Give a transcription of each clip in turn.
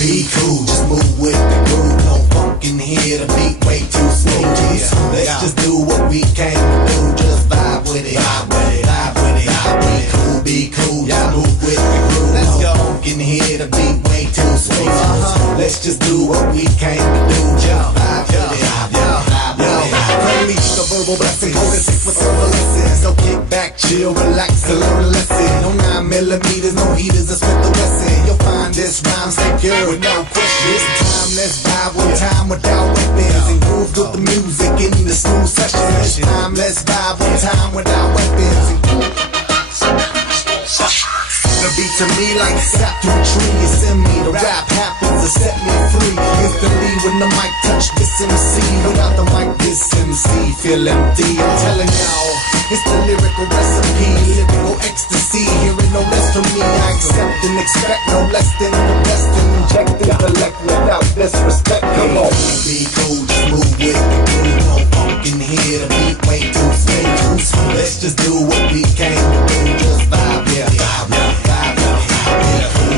Be cool, just move with the groove. No funk in here, the beat way too smooth. Let's just do what we came to do. Just vibe with it, vibe with it, vibe with it. Be cool, just move with the groove. No funk in here, the beat way too smooth. Let's just do what we came to do. Just vibe with it, vibe with it. Unleash the verbal blessing, go to 6 with verbal lessons. So kick back, chill, relax, and learn a lesson. No 9mm, no heaters, a Smith & Wesson. You'll find this rhyme secure with no questions. Timeless vibe with time without weapons. And groove with the music in the smooth sessions. Timeless vibe with time without weapons. The beat to me like sap to a tree. It's in me, the rap happens to set me free. Instantly when the mic touch this MC. Without the mic this MC feel empty. I'm telling y'all, it's the lyrical recipe. Lyrical ecstasy, hearing no less from me. I accept and expect no less than the best. And inject intellect without disrespect. Come on, be cool, just move with the groove. No funk in here, the beat way too smooth. Let's just do what we came to do. Just vibe, yeah, vibe, yeah.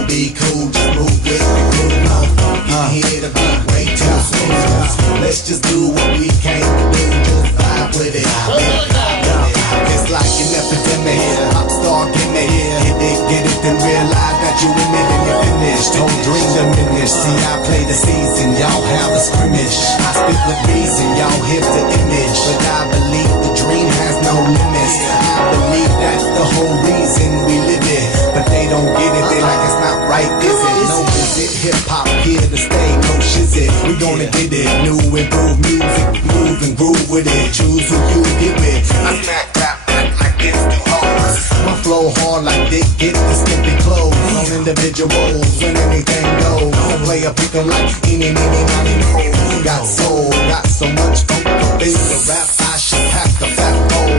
Be cool, just move with the groove. No funk in here, the beat way too smooth. Let's just do what we came to do. Just vibe with it. It's like an epidemic. Pop star gimmick. Hit it, get it, then realize that you in it and you're finished. Don't dream diminish. See, I play the season, y'all have the scrimmage. I speak with reason, y'all hear the image. But I believe the dream has no limits. I believe that's the whole reason we live it. But they don't get it, they like it's not right, is it? No visit, hip-hop here to stay, no shizit. We gonna get it, new improved music. Move and groove with it, choose who you get with. I smack rap like it's the hoes. My flow hard like they get the skimpy clothes. On individuals, when anything goes. Don't play a pick 'em like eeny, meeny, miny, moe. Got soul, got so much funk to face the rap. I should pack a fat bowl.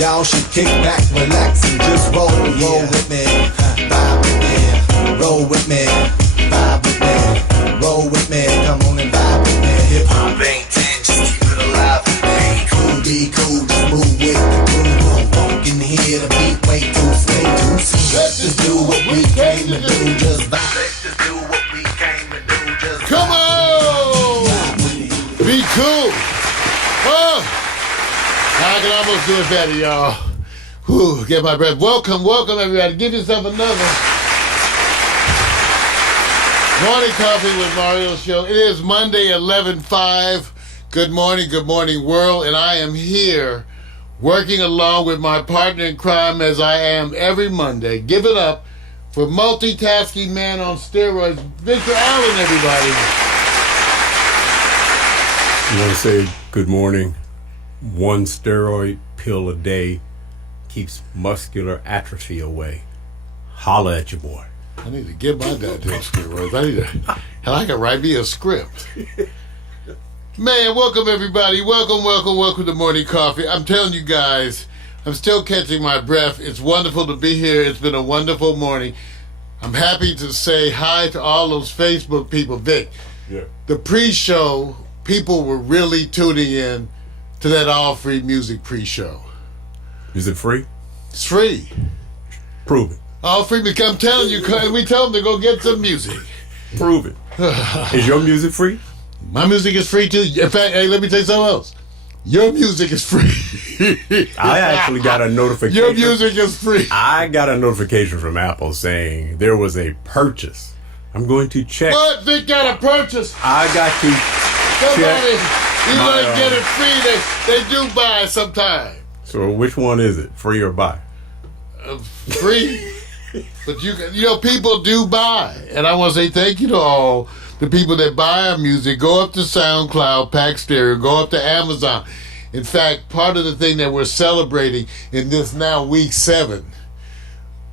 Y'all should kick back, relax, and just roll. Roll with me, vibe with me. Roll with me, vibe with me. Roll with me, come on and vibe with me. Hip hop ain't 10, just keep it alive. Be cool, just move with the groove. No funk in here, the beat way too smooth. Let's just do what we came to do. Just vibe. Let's just do what we came to do. Just come on, be cool. I can almost do it better, y'all. Whew, get my breath. Welcome everybody. Give yourself another Morning Coffee with Mario show. It is Monday, 11/5. Good morning, world. And I am here working along with my partner in crime as I am every Monday. Give it up for multitasking man on steroids, Victor Allen, everybody. I want to say good morning. One steroid pill a day keeps muscular atrophy away. Holla at your boy. I need to get my goddamn steroids. I can write me a script. Man, welcome everybody. Welcome to Morning Coffee. I'm telling you guys, I'm still catching my breath. It's wonderful to be here. It's been a wonderful morning. I'm happy to say hi to all those Facebook people. Vic, the pre-show, people were really tuning in to that all-free music pre-show. Is it free? It's free. Prove it. All free because I'm telling you, we told them to go get some music. Prove it. Is your music free? My music is free too. In fact, hey, let me tell you something else. Your music is free. I actually got a notification. Your music is free. I got a notification from Apple saying there was a purchase. I'm going to check. What? Vic got a purchase. I got to Somebody, check. you might get it free. They do buy sometimes. So which one is it? Free or buy? Free. But you know, people do buy. And I want to say thank you to all the people that buy our music. Go up to SoundCloud, Pack Stereo, go up to Amazon. In fact, part of the thing that we're celebrating in this now week 7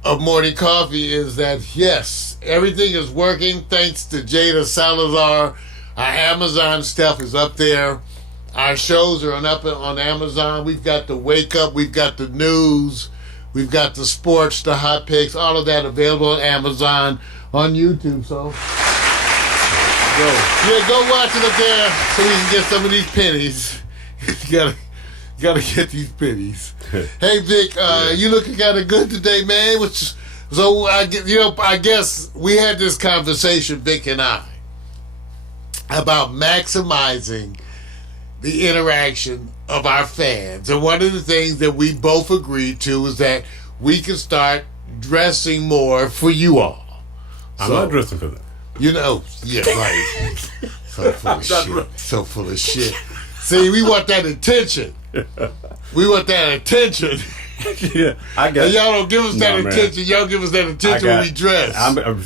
of Morning Coffee is that, yes, everything is working thanks to Jada Salazar. Our Amazon stuff is up there. Our shows are up on Amazon. We've got the Wake Up, we've got the news, we've got the sports, the hot picks, all of that available on Amazon, on YouTube. So go watch it up there so we can get some of these pennies. you gotta get these pennies. Hey Vic, you looking kind of good today, man. So I guess we had this conversation, Vic and I, about maximizing the interaction of our fans. And one of the things that we both agreed to is that we can start dressing more for you all. I'm not dressing for that. You know, yeah, right. So full of shit. So full of shit. See, we want that attention. We want that attention. Yeah, I got. And y'all don't give us that attention. Y'all give us that attention when we dress.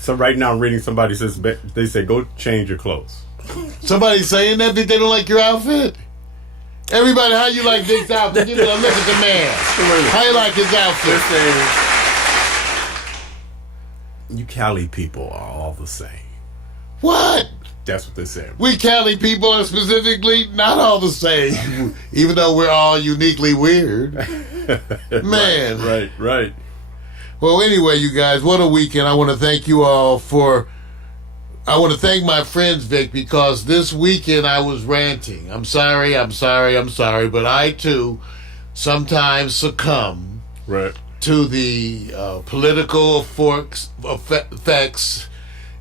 So right now I'm reading somebody says they say go change your clothes. Somebody saying that they don't like your outfit. Everybody, how you like Vic's outfit? Give it a look at the man. How you like his outfit? You Cali people are all the same. What? That's what they say. We Cali people are specifically not all the same, even though we're all uniquely weird. Man. Right. Well, anyway, you guys, what a weekend. I want to thank you all I want to thank my friends, Vic, because this weekend I was ranting. I'm sorry, but I too sometimes succumb to the political effects.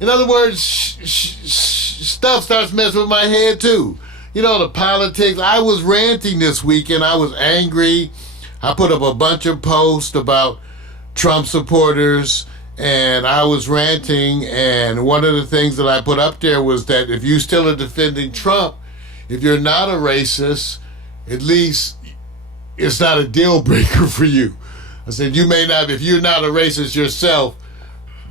In other words, stuff starts messing with my head too. You know, the politics. I was ranting this weekend. I was angry. I put up a bunch of posts about Trump supporters, and I was ranting, and one of the things that I put up there was that if you still are defending Trump, if you're not a racist, at least it's not a deal breaker for you. I said, you may not, if you're not a racist yourself,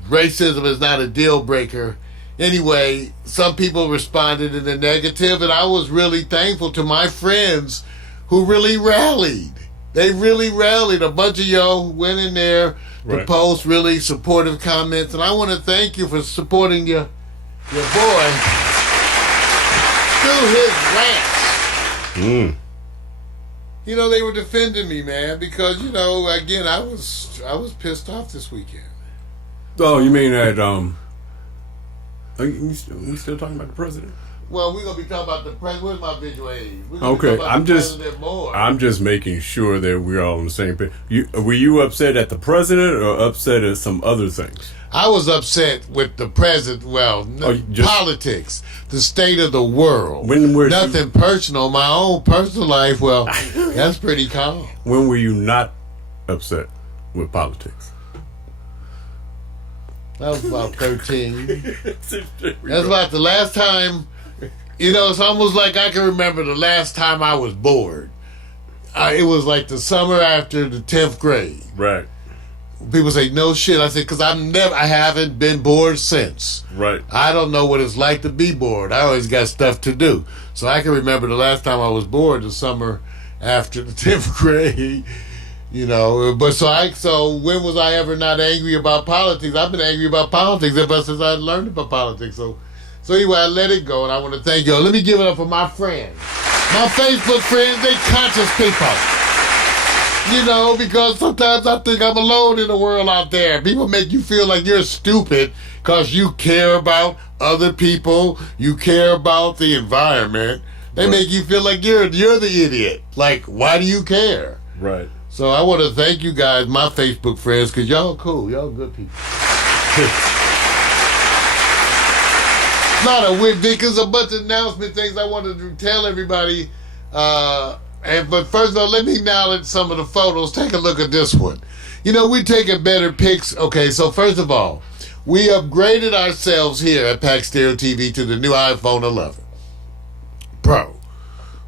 racism is not a deal breaker. Anyway, some people responded in the negative, and I was really thankful to my friends who really rallied. They really rallied. A bunch of y'all went in there to post really supportive comments, and I want to thank you for supporting your boy through his rants. You know, they were defending me, man, because, you know, again, I was pissed off this weekend. Oh, you mean that, we still talking about the president? Well, we're going to be talking about the president. Where's my visual aid? Okay, I'm just making sure that we're all on the same page. Were you upset at the president or upset at some other things? I was upset with the president. Well, politics, the state of the world. Nothing personal. My own personal life, well, that's pretty calm. When were you not upset with politics? That was about 13. That's about the last time. You know, it's almost like I can remember the last time I was bored. It was like the summer after the 10th grade. Right. People say, no shit. I said, because I haven't been bored since. Right. I don't know what it's like to be bored. I always got stuff to do. So I can remember the last time I was bored, the summer after the 10th grade. You know, but so when was I ever not angry about politics? I've been angry about politics ever since I learned about politics. So anyway, I let it go, and I want to thank y'all. Let me give it up for my friends. My Facebook friends, they conscious people. You know, because sometimes I think I'm alone in the world out there. People make you feel like you're stupid because you care about other people. You care about the environment. They make you feel like you're the idiot. Like, why do you care? Right. So I want to thank you guys, my Facebook friends, because y'all cool. Y'all good people. Not a weird, because a bunch of announcement things I wanted to tell everybody. But first of all, let me acknowledge some of the photos. Take a look at this one. You know, we taking better pics. Okay, so first of all, we upgraded ourselves here at Pack Stereo TV to the new iPhone 11 Pro.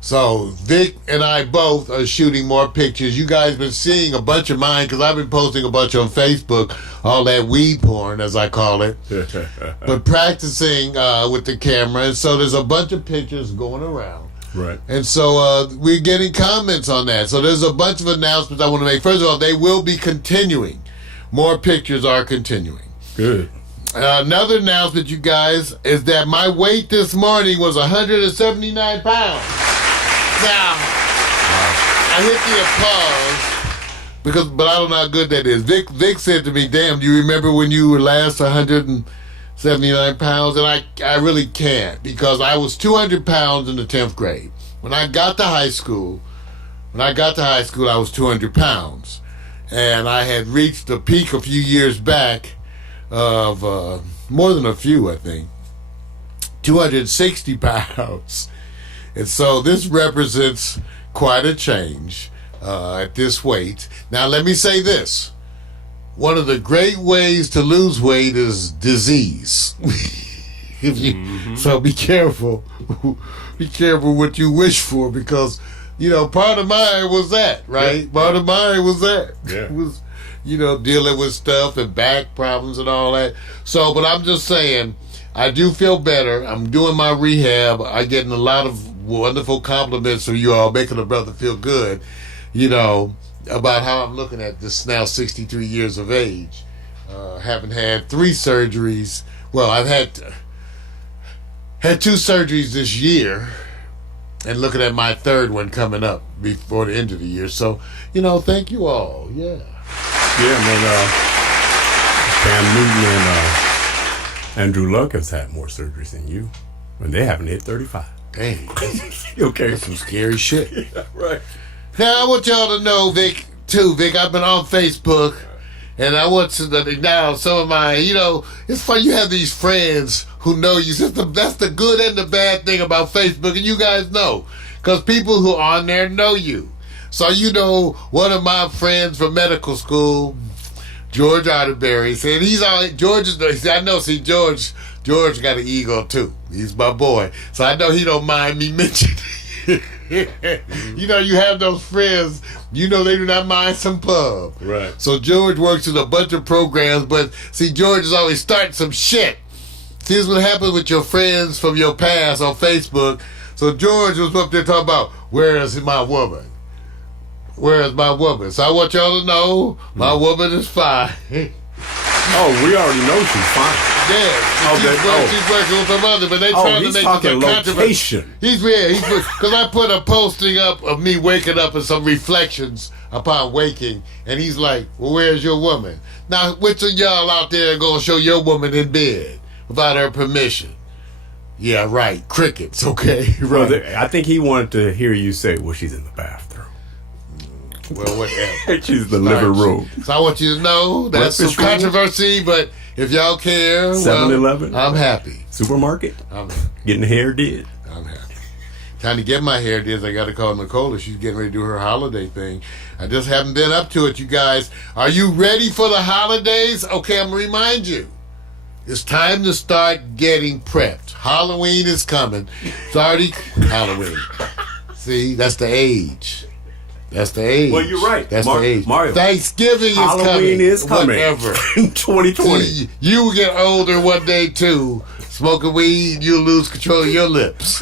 So Vic and I both are shooting more pictures. You guys been seeing a bunch of mine because I've been posting a bunch on Facebook, all that weed porn, as I call it. But practicing with the camera. And so there's a bunch of pictures going around. Right. And so we're getting comments on that. So there's a bunch of announcements I want to make. First of all, they will be continuing. More pictures are continuing. Good. Another announcement, you guys, is that my weight this morning was 179 pounds. Now, I hit the applause but I don't know how good that is. Vic said to me, "Damn, do you remember when you were last 179 pounds?" And I really can't, because I was 200 pounds in the 10th grade. When I got to high school, I was 200 pounds. And I had reached the peak a few years back of more than a few, I think, 260 pounds. And so this represents quite a change at this weight. Now, let me say this. One of the great ways to lose weight is disease. So be careful. Be careful what you wish for, because, you know, part of mine was that, right? Yeah. Part of mine was that. Yeah. It was, you know, dealing with stuff and back problems and all that. So, but I'm just saying, I do feel better. I'm doing my rehab. I'm getting a lot of wonderful compliments from you all, making a brother feel good, you know, about how I'm looking at this now, 63 years of age. Having had 3 surgeries. Well, I've had 2 surgeries this year, and looking at my 3rd one coming up before the end of the year. So, you know, thank you all. Yeah. Yeah, man. Cam Newton and Andrew Luck has had more surgeries than you, and they haven't hit 35. Dang. Okay. That's some scary shit. Yeah, right. Now, I want y'all to know, Vic, I've been on Facebook, and I want to acknowledge some of my, you know, it's funny, you have these friends who know you. That's the good and the bad thing about Facebook, and you guys know, because people who are on there know you. So, you know, one of my friends from medical school, George Otterberry, said George got an ego too. He's my boy. So I know he don't mind me mentioning it. You know, you have those friends, you know, they do not mind some pub. Right. So George works with a bunch of programs, but see, George is always starting some shit. See, this is what happens with your friends from your past on Facebook. So George was up there talking about, where is my woman? Where is my woman? So I want y'all to know, my woman is fine. Oh, we already know she's fine. Yeah, she's working with some other, but they trying to make it a controversy. Because I put a posting up of me waking up and some reflections upon waking, and he's like, well, where's your woman? Now, which of y'all out there are going to show your woman in bed without her permission? Yeah, right, crickets, okay? Right. Well, I think he wanted to hear you say, well, she's in the bathroom. Well, whatever. She's in the living room. So I want you to know that's some controversy, but if y'all care, 7-Eleven, well, I'm happy. Supermarket, I'm happy. Getting hair did. I'm happy. Time to get my hair did. I got to call Nicole. She's getting ready to do her holiday thing. I just haven't been up to it, you guys. Are you ready for the holidays? Okay, I'm going to remind you. It's time to start getting prepped. Halloween is coming. It's already Halloween. See, that's the age. That's the age. Well, you're right. That's the age. Mario. Thanksgiving is coming. Halloween is coming. Whatever. In 2020. See, you will get older one day, too. Smoking weed, you'll lose control of your lips.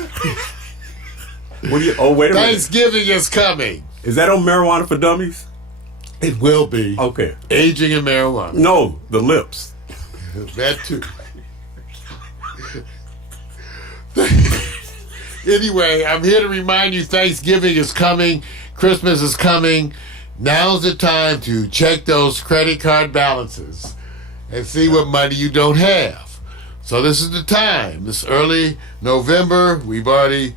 Wait a minute. Thanksgiving is coming. Is that on Marijuana for Dummies? It will be. Okay. Aging in marijuana. No, the lips. That, too. Anyway, I'm here to remind you Thanksgiving is coming. Christmas is coming. Now's the time to check those credit card balances and see what money you don't have. So this is the time. This early November, we've already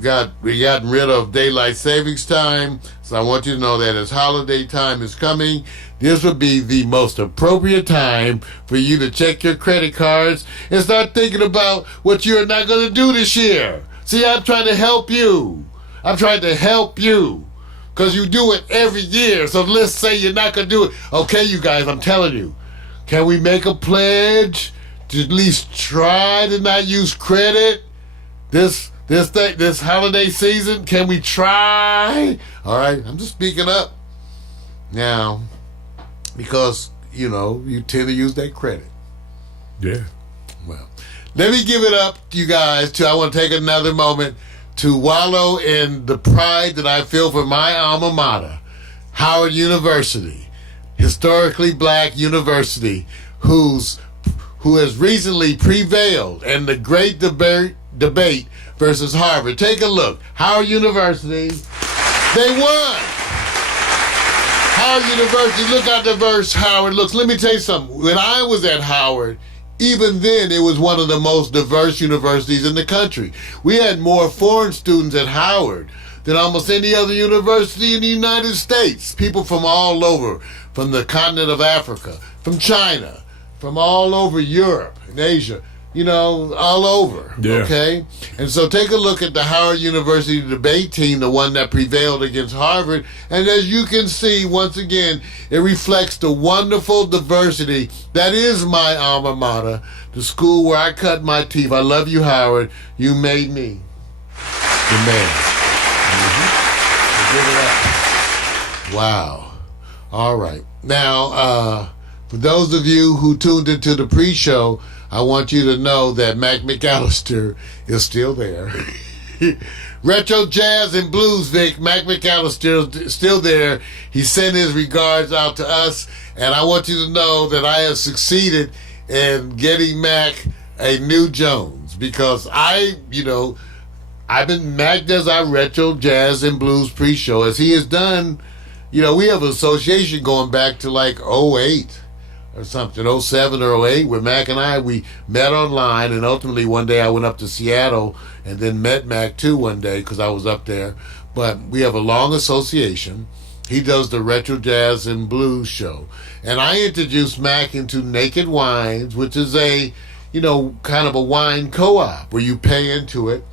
gotten rid of daylight savings time. So I want you to know that as holiday time is coming, this would be the most appropriate time for you to check your credit cards and start thinking about what you're not going to do this year. See, I'm trying to help you. I'm trying to help you. Because you do it every year. So let's say you're not going to do it. Okay, you guys, I'm telling you. Can we make a pledge to at least try to not use credit this holiday season? Can we try? All right, I'm just speaking up now because, you tend to use that credit. Yeah. Well, let me give it up to you guys. I want to take another moment to wallow in the pride that I feel for my alma mater, Howard University, historically black university, who has recently prevailed in the great debate versus Harvard. Take a look. Howard University, they won. Howard University, look how diverse Howard looks. Let me tell you something. When I was at Howard, even then, it was one of the most diverse universities in the country. We had more foreign students at Howard than almost any other university in the United States. People from all over, from the continent of Africa, from China, from all over Europe and Asia, all over, yeah. Okay? And so take a look at the Howard University debate team, the one that prevailed against Harvard, and as you can see, once again, it reflects the wonderful diversity that is my alma mater, the school where I cut my teeth. I love you, Howard. You made me the man. Give it up. Wow. All right. Now, for those of you who tuned into the pre-show, I want you to know that Mac McAllister is still there. Retro Jazz and Blues Vic, Mac McAllister is still there. He sent his regards out to us, and I want you to know that I have succeeded in getting Mac a new Jones, because Mac does our Retro Jazz and Blues pre-show, as he has done. We have an association going back to like 08. Or something, 07 or 08, where Mac and I, we met online, and ultimately one day I went up to Seattle and then met Mac too one day because I was up there. But we have a long association. He does the Retro Jazz and Blues show. And I introduced Mac into Naked Wines, which is a, kind of a wine co-op where you pay into it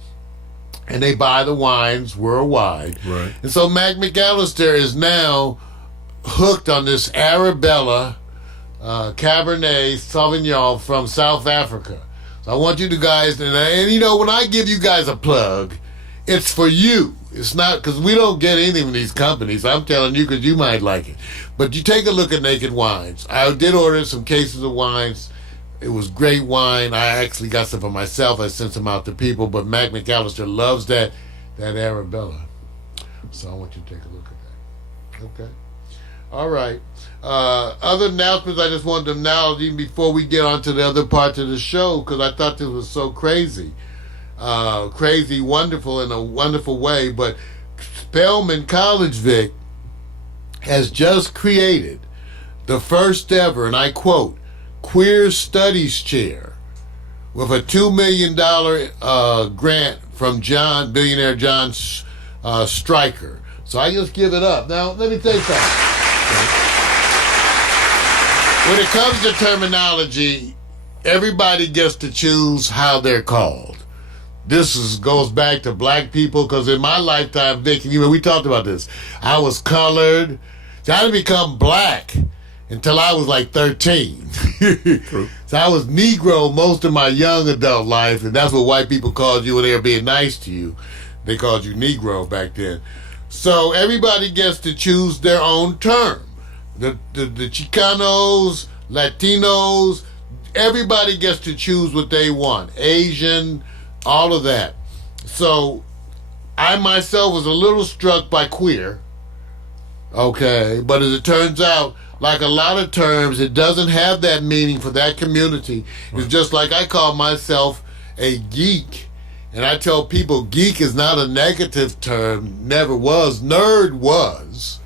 and they buy the wines worldwide. Right. And so Mac McAllister is now hooked on this Arabella Cabernet Sauvignon from South Africa. So I want you guys, and when I give you guys a plug, it's for you. It's not, because we don't get anything from these companies. I'm telling you because you might like it. But you take a look at Naked Wines. I did order some cases of wines. It was great wine. I actually got some for myself. I sent some out to people. But Mac McAllister loves that Arabella. So I want you to take a look at that. Okay. All right. Other announcements I just wanted to acknowledge even before we get on to the other parts of the show, because I thought this was so crazy. Crazy, wonderful in a wonderful way. But Spelman College, Vic, has just created the first ever, and I quote, Queer Studies Chair with a $2 million grant from billionaire John Stryker. So I just give it up. Now, let me tell you something. When it comes to terminology, everybody gets to choose how they're called. This goes back to black people, because in my lifetime, Vic, we talked about this. I was colored. I didn't become black until I was like 13. True. So I was Negro most of my young adult life, and that's what white people called you when they were being nice to you. They called you Negro back then. So everybody gets to choose their own term. The Chicanos, Latinos, everybody gets to choose what they want. Asian, all of that. So I myself was a little struck by queer. Okay, but as it turns out, like a lot of terms, it doesn't have that meaning for that community. It's just like I call myself a geek. And I tell people geek is not a negative term, never was. Nerd was,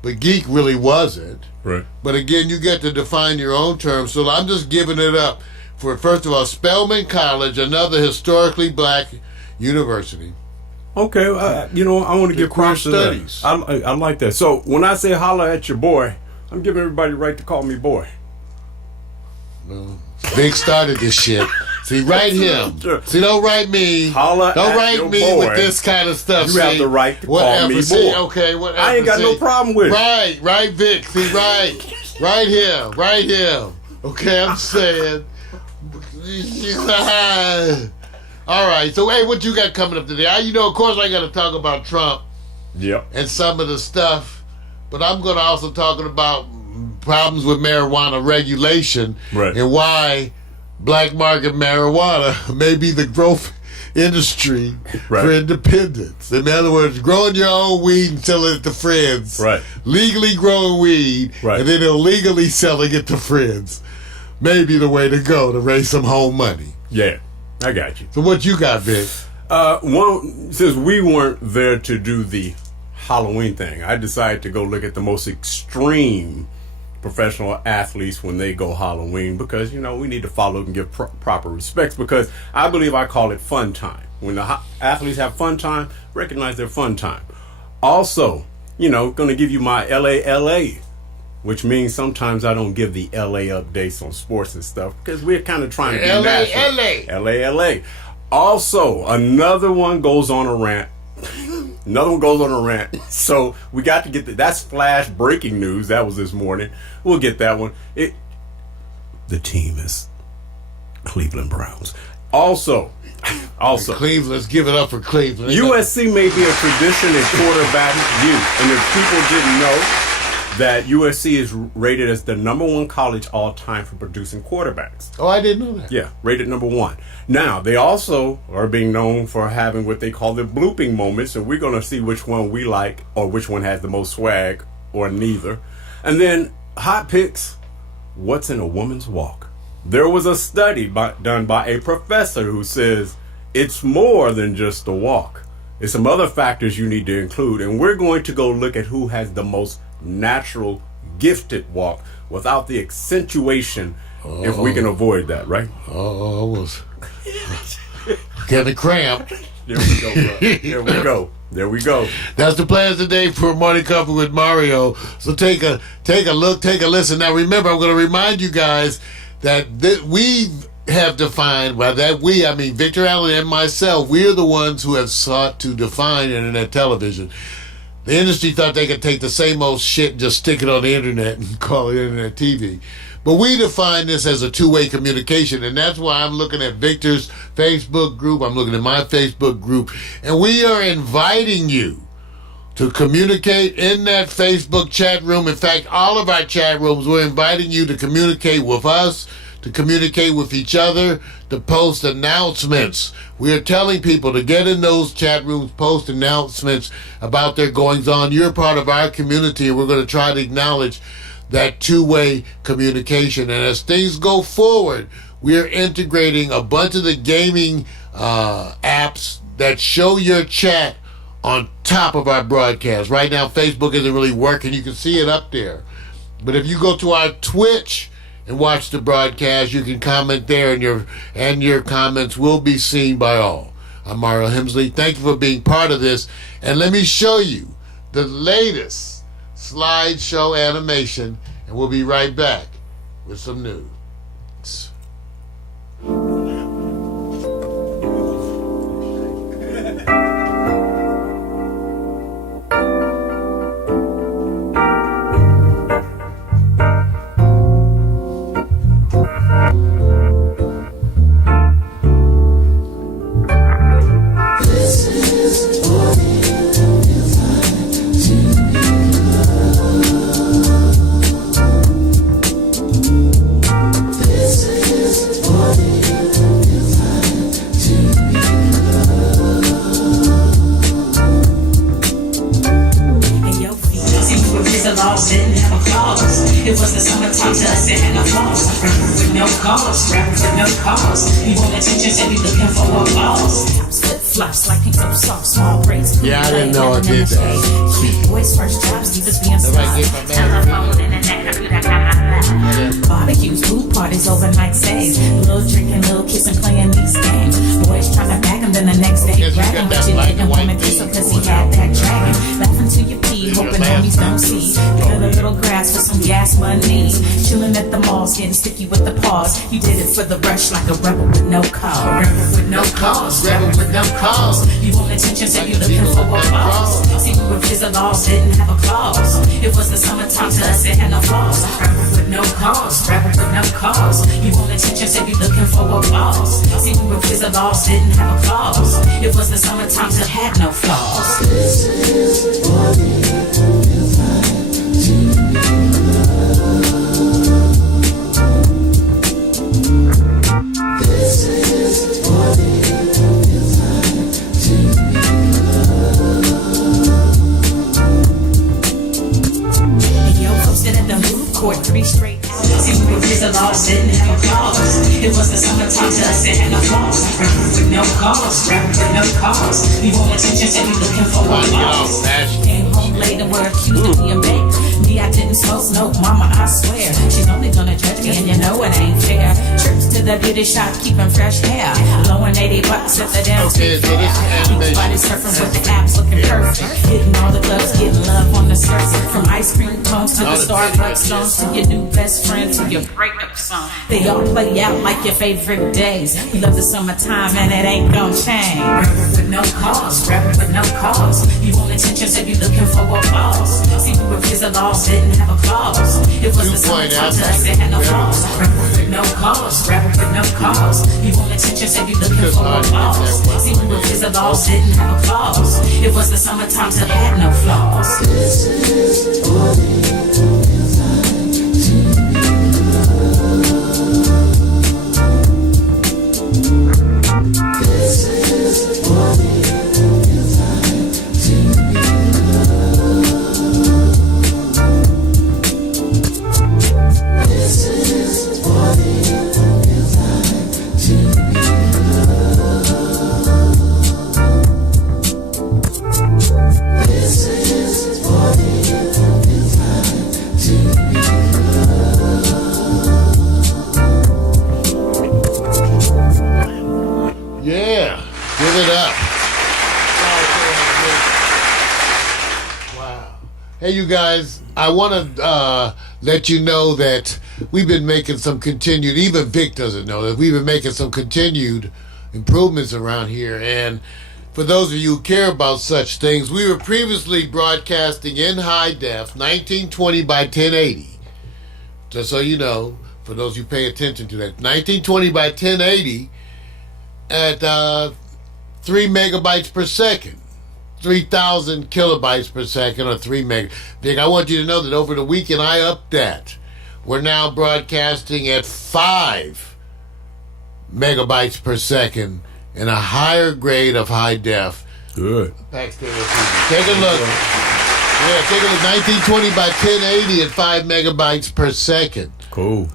but geek really wasn't. Right. But again, you get to define your own terms. So I'm just giving it up for, first of all, Spelman College, another historically black university. Okay, I want to give props to that. I like that. So when I say holler at your boy, I'm giving everybody the right to call me boy. Well, Vic started this shit, See, write him. See, don't write me. Holla don't at write your me boy. with this kind of stuff. You have the right to call me See, boy. okay, whatever. I ain't got no problem with it. Right, Vic. See, right here. Okay, I'm saying. All right, so hey, what you got coming up today? Of course, I got to talk about Trump. Yep. And some of the stuff, but I'm going to also talk about problems with marijuana regulation, right, and why black market marijuana may be the growth industry for independence. In other words, growing your own weed and selling it to friends. Right. Legally growing weed, and then illegally selling it to friends may be the way to go to raise some home money. Yeah, I got you. So what you got, Vic? Since we weren't there to do the Halloween thing, I decided to go look at the most extreme professional athletes when they go Halloween, because we need to follow and give proper respects, because I believe I call it fun time. When the athletes have fun time, recognize their fun time. Also, going to give you my LA, which means sometimes I don't give the LA updates on sports and stuff, because we're kind of trying to be LA. Also, another one goes on a rant. So we got to get that's flash breaking news. That was this morning. We'll get that one. The team is Cleveland Browns. Also, Cleveland. Let's give it up for Cleveland. USC may be a tradition in quarterback youth, and if people didn't know that USC is rated as the #1 college all time for producing quarterbacks. Oh, I didn't know that. Yeah, rated #1. Now, they also are being known for having what they call the blooping moments, and we're going to see which one we like, or which one has the most swag, or neither. And then, hot picks, what's in a woman's walk? There was a study done by a professor who says it's more than just a walk. There's some other factors you need to include, and we're going to go look at who has the most natural, gifted walk without the accentuation, if we can avoid that, right? I was getting cramped. There we go, bro. There we go. That's the plans today for Morning Coffee with Mario. So take a look, take a listen. Now remember, I'm going to remind you guys that we have defined, by that we, I mean Victor Allen and myself, we are the ones who have sought to define internet television. The industry thought they could take the same old shit and just stick it on the internet and call it internet TV. But we define this as a two-way communication, and that's why I'm looking at Victor's Facebook group, I'm looking at my Facebook group, and we are inviting you to communicate in that Facebook chat room. In fact, all of our chat rooms, we're inviting you to communicate with us, to communicate with each other, to post announcements. We are telling people to get in those chat rooms, post announcements about their goings-on. You're part of our community, and we're going to try to acknowledge that two-way communication. And as things go forward, we are integrating a bunch of the gaming apps that show your chat on top of our broadcast. Right now, Facebook isn't really working. You can see it up there. But if you go to our Twitch and watch the broadcast, you can comment there, and your comments will be seen by all. I'm Mario Hemsley. Thank you for being part of this. And let me show you the latest slideshow animation, and we'll be right back with some news. It was the summertime till I said and applause. Rapping with no cause, rapping with no cause. You want attention, so you looking for applause. Flip flops like pink up soft, small braids. Yeah, I didn't know I did that. Boys first jobs, divas being stars. Telephone, internet, barbecues, food parties, overnight stays. Little drinking, little kissing, playing these games. Boys trying to back him, then the next day bragging. But you didn't want to kiss him cause he had that dragon. Laughing to your pee, hoping homies don't see. Got a little grab. fast for some gas money. Chilling at the malls, getting sticky with the paws. You did it for the rush like a rebel with no cause. Rebel with no cause, rebel with no cause. You want attention, so you looking for applause. See, we were prison laws, didn't have a clause. It was the summertime to us, it had no flaws. Rebel with no cause, rebel with no cause. You want attention, so you looking for applause. See, we were prison laws, didn't have a clause. It was the summertime to had no flaws. This is what it feels like to be loved. This is what it feels like to be loved. Yo, posted at the hoop court 3 straight hours. See, we were prison laws, didn't have a clause. It was the summertime to us, it had no flaws. Rebel with no cause, rebel with no cause. We want attention, so we looking for applause. Came home late and were accused of being baked. Me, I didn't smoke, no, mama, I swear. She's only gonna judge me, and you know it ain't fair. Trips to the beauty shop, keeping fresh hair. Blowing $80 at the damn Okay, so this is animation. Body surfing with the abs looking perfect. Hitting all the clubs, getting love on the surface. From ice cream cones to the Starbucks songs, to your new best friend, to your breakup song. They all play out like your favorite days. We love the summertime and it ain't gon' change. Rebel with no cause, rebel with no cause. You want attention, so you looking for applause. See, we were prison laws, didn't have a clause. It was the summertime to us, it had no flaws. Rebel with no cause, rebel with no cause. You want attention, so you looking for applause. See, we were prison laws, didn't have a clause. It was the summertime to had no flaws. This is what it feels like to be loved. This is what it feels like to be loved. This is what it feels like to be loved. This is what it feels like to be loved. Yeah, give it up. Wow. Hey, you guys, I want to let you know that we've been making some continued, even Vic doesn't know that, we've been making some continued improvements around here. And for those of you who care about such things, we were previously broadcasting in high def, 1920 by 1080. Just so you know, for those who pay attention to that, 1920 by 1080 at 3 megabytes per second. 3,000 kilobytes per second, or 3 meg. Vic, I want you to know that over the weekend I upped that. We're now broadcasting at 5 megabytes per second in a higher grade of high def. Good. Take a look. Yeah, take a look. 1920 by 1080 at 5 megabytes per second. Cool.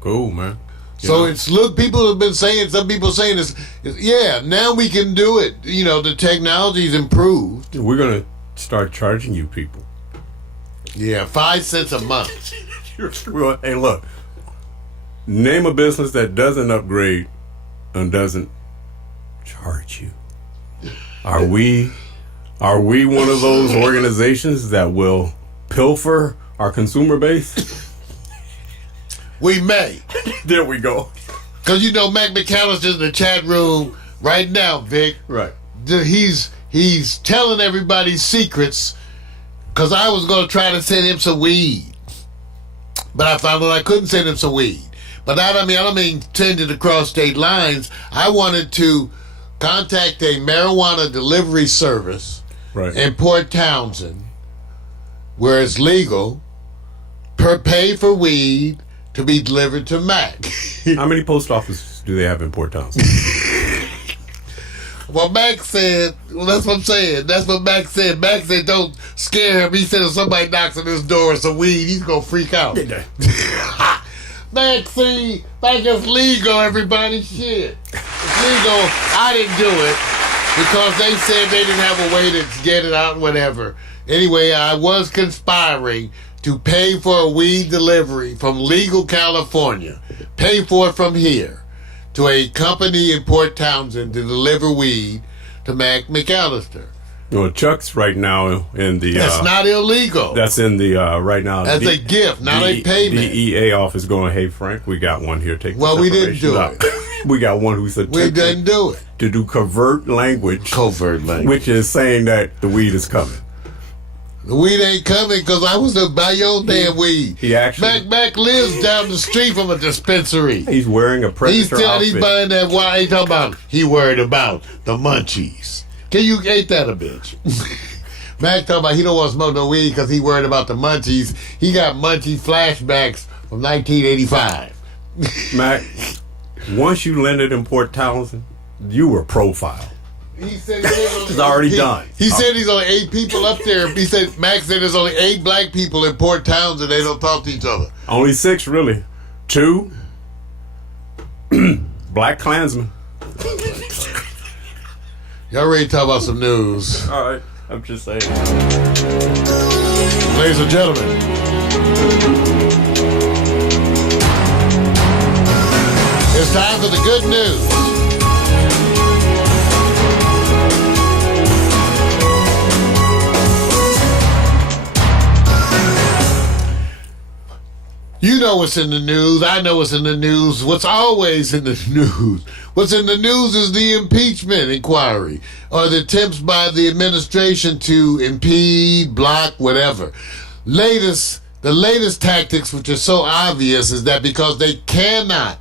Cool, man. So it's, look, people have been saying, some people saying this, yeah, now we can do it. You know, the technology's improved. We're going to start charging you people. Yeah, 5 cents a month. Well, hey, look. Name a business that doesn't upgrade and doesn't charge you. Are we one of those organizations that will pilfer our consumer base? We may. There we go. Because, you know, Mac McAllister's in the chat room right now, Vic. Right. He's telling everybody secrets, because I was going to try to send him some weed. But I found out I couldn't send him some weed. But I don't mean send it across state lines. I wanted to contact a marijuana delivery service in Port Townsend, where it's legal, pay for weed to be delivered to Mac. How many post offices do they have in Port Townsend? Well, Mac said, well, that's what I'm saying. That's what Mac said. Mac said, don't scare him. He said if somebody knocks on his door with some weed, he's going to freak out. Mac, see, Mac is legal, everybody. Shit. It's legal. I didn't do it because they said they didn't have a way to get it out, whatever. Anyway, I was conspiring to pay for a weed delivery from legal California. Pay for it from here to a company in Port Townsend to deliver weed to Mac McAllister. Well, Chuck's right now in the. That's not illegal. That's in the right now. That's a gift. Now they pay me. DEA office going, hey Frank, we got one here. Take. Well, we didn't do it. We got one who's we didn't do it. To do covert language, which is saying that the weed is coming. The weed ain't coming because I was to buy your damn weed. He actually Mac lives down the street from a dispensary. He's wearing a Preshow outfit. He's buying that. Why ain't talking about? He worried about the munchies. Ain't that a bitch? Mac talking about he don't want to smoke no weed because he worried about the munchies. He got munchie flashbacks from 1985. Mac, once you landed in Port Townsend, you were profiled. He said it's already done. He said he's only 8 people up there. He said Max said there's only 8 black people in Port Townsend. They don't talk to each other. Only 6 really. 2 black Klansmen. Y'all ready to talk about some news? All right, I'm just saying. Ladies and gentlemen, it's time for the good news. You know what's in the news. I know what's in the news. What's always in the news? What's in the news is the impeachment inquiry or the attempts by the administration to impede, block, whatever. The latest tactics, which are so obvious, is that because they cannot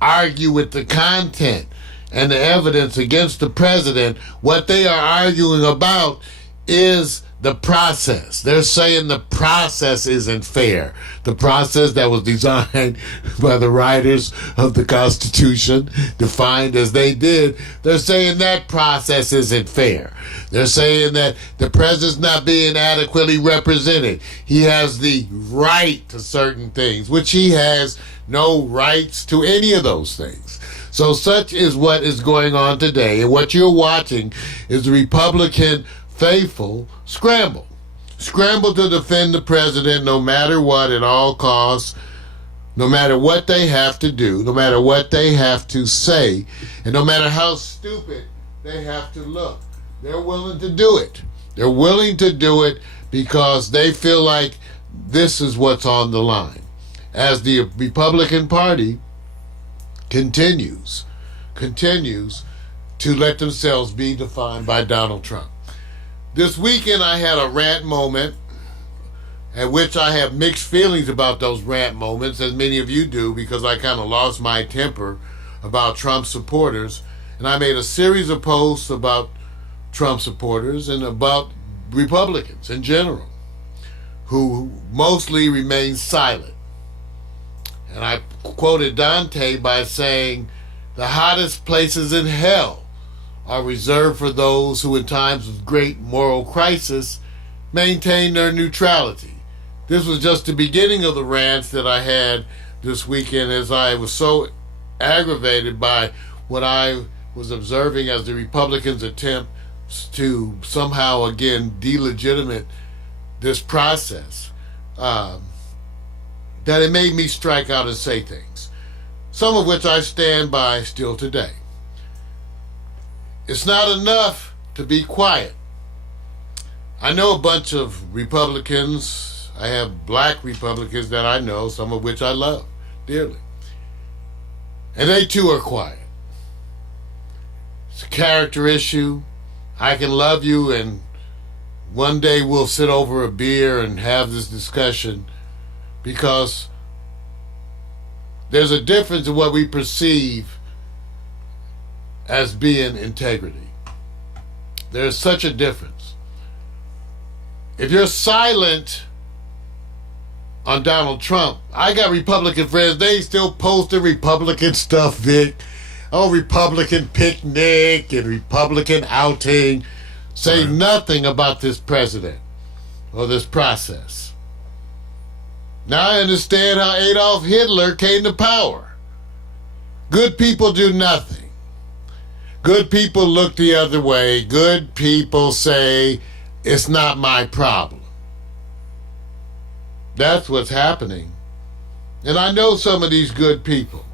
argue with the content and the evidence against the president, what they are arguing about is the process. They're saying the process isn't fair. The process that was designed by the writers of the Constitution, defined as they did, they're saying that process isn't fair. They're saying that the president's not being adequately represented. He has the right to certain things, which he has no rights to any of those things. So such is what is going on today. And what you're watching is the Republican faithful scramble to defend the president no matter what, at all costs, no matter what they have to do, no matter what they have to say, and no matter how stupid they have to look. They're willing to do it. They're willing to do it because they feel like this is what's on the line. As the Republican Party continues to let themselves be defined by Donald Trump. This weekend I had a rant moment at which I have mixed feelings about those rant moments, as many of you do, because I kind of lost my temper about Trump supporters. And I made a series of posts about Trump supporters and about Republicans in general, who mostly remain silent. And I quoted Dante by saying, the hottest places in hell are reserved for those who in times of great moral crisis maintain their neutrality. This was just the beginning of the rants that I had this weekend, as I was so aggravated by what I was observing as the Republicans' attempt to somehow again delegitimate this process, that it made me strike out and say things, some of which I stand by still today. It's not enough to be quiet. I know a bunch of Republicans. I have black Republicans that I know, some of which I love dearly. And they too are quiet. It's a character issue. I can love you and one day we'll sit over a beer and have this discussion, because there's a difference in what we perceive as being integrity. There's such a difference. If you're silent on Donald Trump, I got Republican friends, they still posting Republican stuff, Vic. Oh, Republican picnic and Republican outing. Say nothing about this president or this process. Now I understand how Adolf Hitler came to power. Good people do nothing. Good people look the other way. Good people say, it's not my problem. That's what's happening. And I know some of these good people.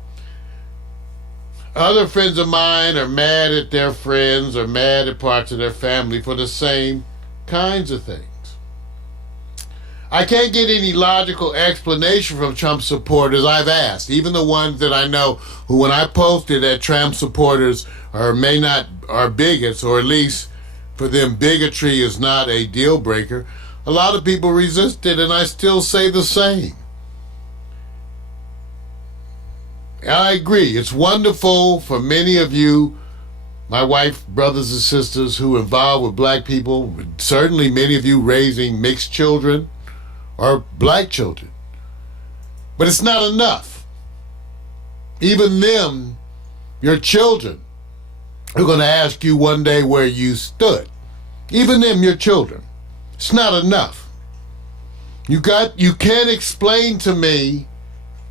Other friends of mine are mad at their friends or mad at parts of their family for the same kinds of things. I can't get any logical explanation from Trump supporters. I've asked, even the ones that I know who, when I posted that Trump supporters are bigots, or at least for them bigotry is not a deal breaker. A lot of people resisted, and I still say the same. I agree. It's wonderful for many of you, my wife, brothers and sisters who are involved with black people, certainly many of you raising mixed children or black children. But it's not enough. Even them, your children, are going to ask you one day where you stood. Even them, your children. It's not enough. You can't explain to me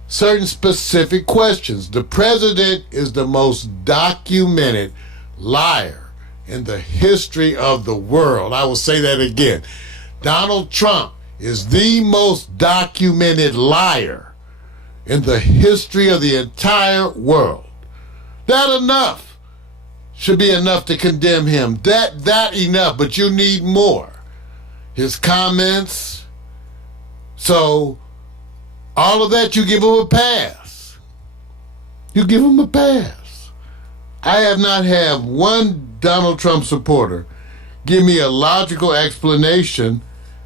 certain specific questions. The president is the most documented liar in the history of the world. I will say that again. Donald Trump is the most documented liar in the history of the entire world. That enough should be enough to condemn him. That enough, but you need more. His comments. So, all of that, you give him a pass. You give him a pass. I have not had one Donald Trump supporter give me a logical explanation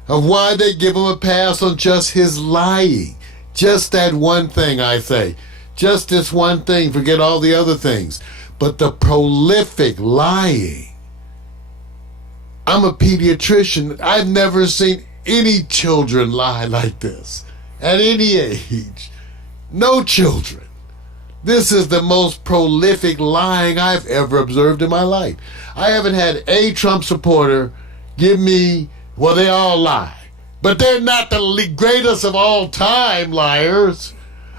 of why they give him a pass on just his lying. Just that one thing, I say. Just this one thing. Forget all the other things. But the prolific lying. I'm a pediatrician. I've never seen any children lie like this. At any age. No children. This is the most prolific lying I've ever observed in my life. I haven't had a Trump supporter give me, well, they all lie. But they're not the greatest of all time liars.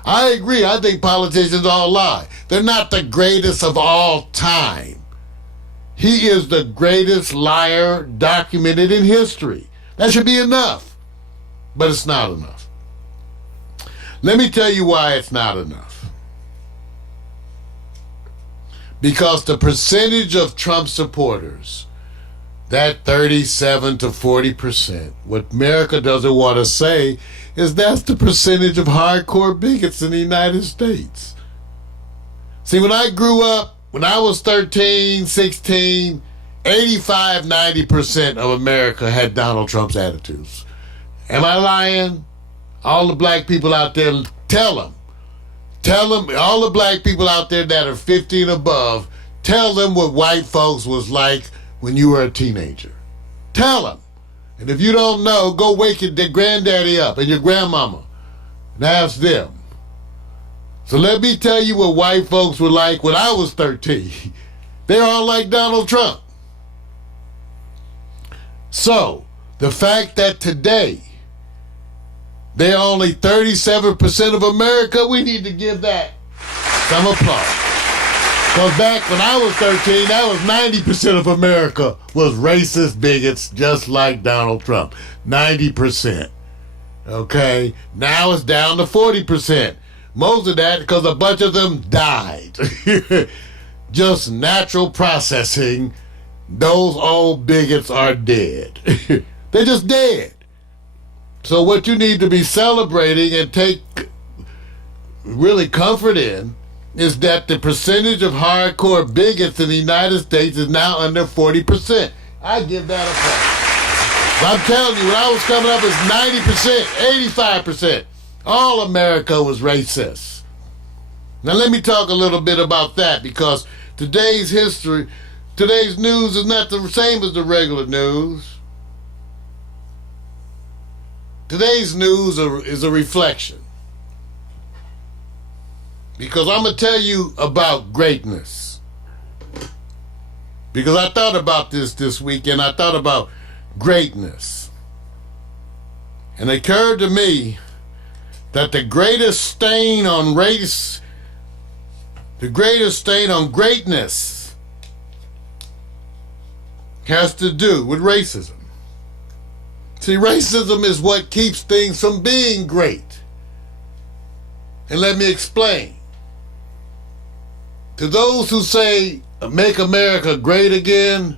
I agree. I think politicians all lie. They're not the greatest of all time. He is the greatest liar documented in history. That should be enough. But it's not enough. Let me tell you why it's not enough. Because the percentage of Trump supporters, that 37 to 40%, what America doesn't want to say is that's the percentage of hardcore bigots in the United States. See, when I grew up, when I was 13, 16, 85, 90% of America had Donald Trump's attitudes. Am I lying? All the black people out there, tell them, all the black people out there that are 50 and above, tell them what white folks was like when you were a teenager. Tell them. And if you don't know, go wake your granddaddy up and your grandmama and ask them. So let me tell you what white folks were like when I was 13. They're all like Donald Trump. So, the fact that today they're only 37% of America, we need to give that some applause. Because back when I was 13, that was 90% of America was racist bigots just like Donald Trump. 90%. Okay? Now it's down to 40%. Most of that because a bunch of them died. Just natural processing. Those old bigots are dead. They're just dead. So what you need to be celebrating and take really comfort in is that the percentage of hardcore bigots in the United States is now under 40%. I give that a applause. I'm telling you, when I was coming up, it's 90%, 85%. All America was racist. Now let me talk a little bit about that, because today's news is not the same as the regular news. Today's news is a reflection. Because I'm going to tell you about greatness. Because I thought about this weekend. I thought about greatness. And it occurred to me that the greatest stain on race, the greatest stain on greatness, has to do with racism. See, racism is what keeps things from being great. And let me explain. To those who say, make America great again,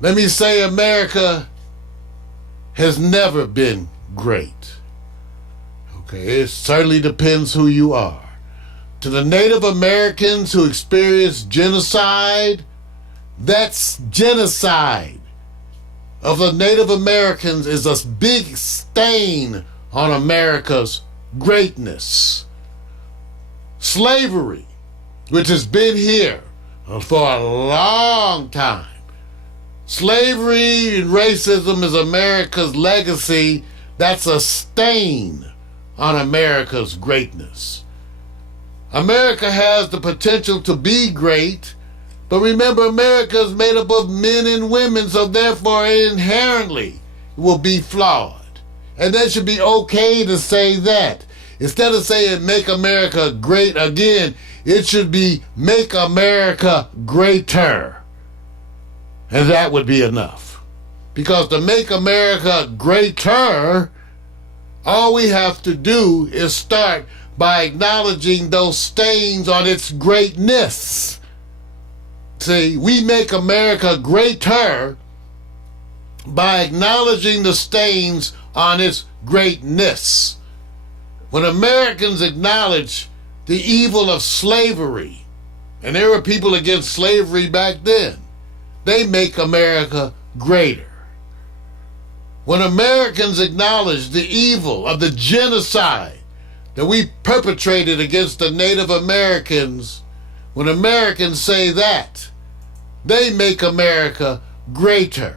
let me say America has never been great. Okay, it certainly depends who you are. To the Native Americans who experienced genocide, that's genocide of the Native Americans is a big stain on America's greatness. Slavery, which has been here for a long time. Slavery and racism is America's legacy. That's a stain on America's greatness. America has the potential to be great, but remember, America is made up of men and women, so therefore inherently will be flawed. And that should be okay to say that. Instead of saying make America great again, it should be make America greater. And that would be enough. Because to make America greater, all we have to do is start by acknowledging those stains on its greatness. See, we make America greater by acknowledging the stains on its greatness. When Americans acknowledge the evil of slavery, and there were people against slavery back then, they make America greater. When Americans acknowledge the evil of the genocide that we perpetrated against the Native Americans, when Americans say that, they make America greater.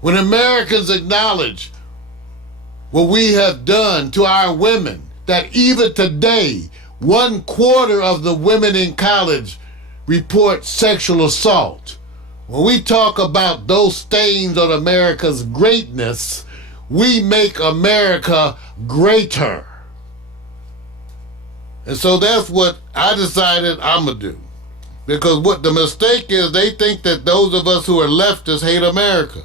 When Americans acknowledge what we have done to our women, that even today, 1/4 of the women in college report sexual assault. When we talk about those stains on America's greatness, we make America greater. And so that's what I decided I'm going to do. Because what the mistake is, they think that those of us who are leftists hate America.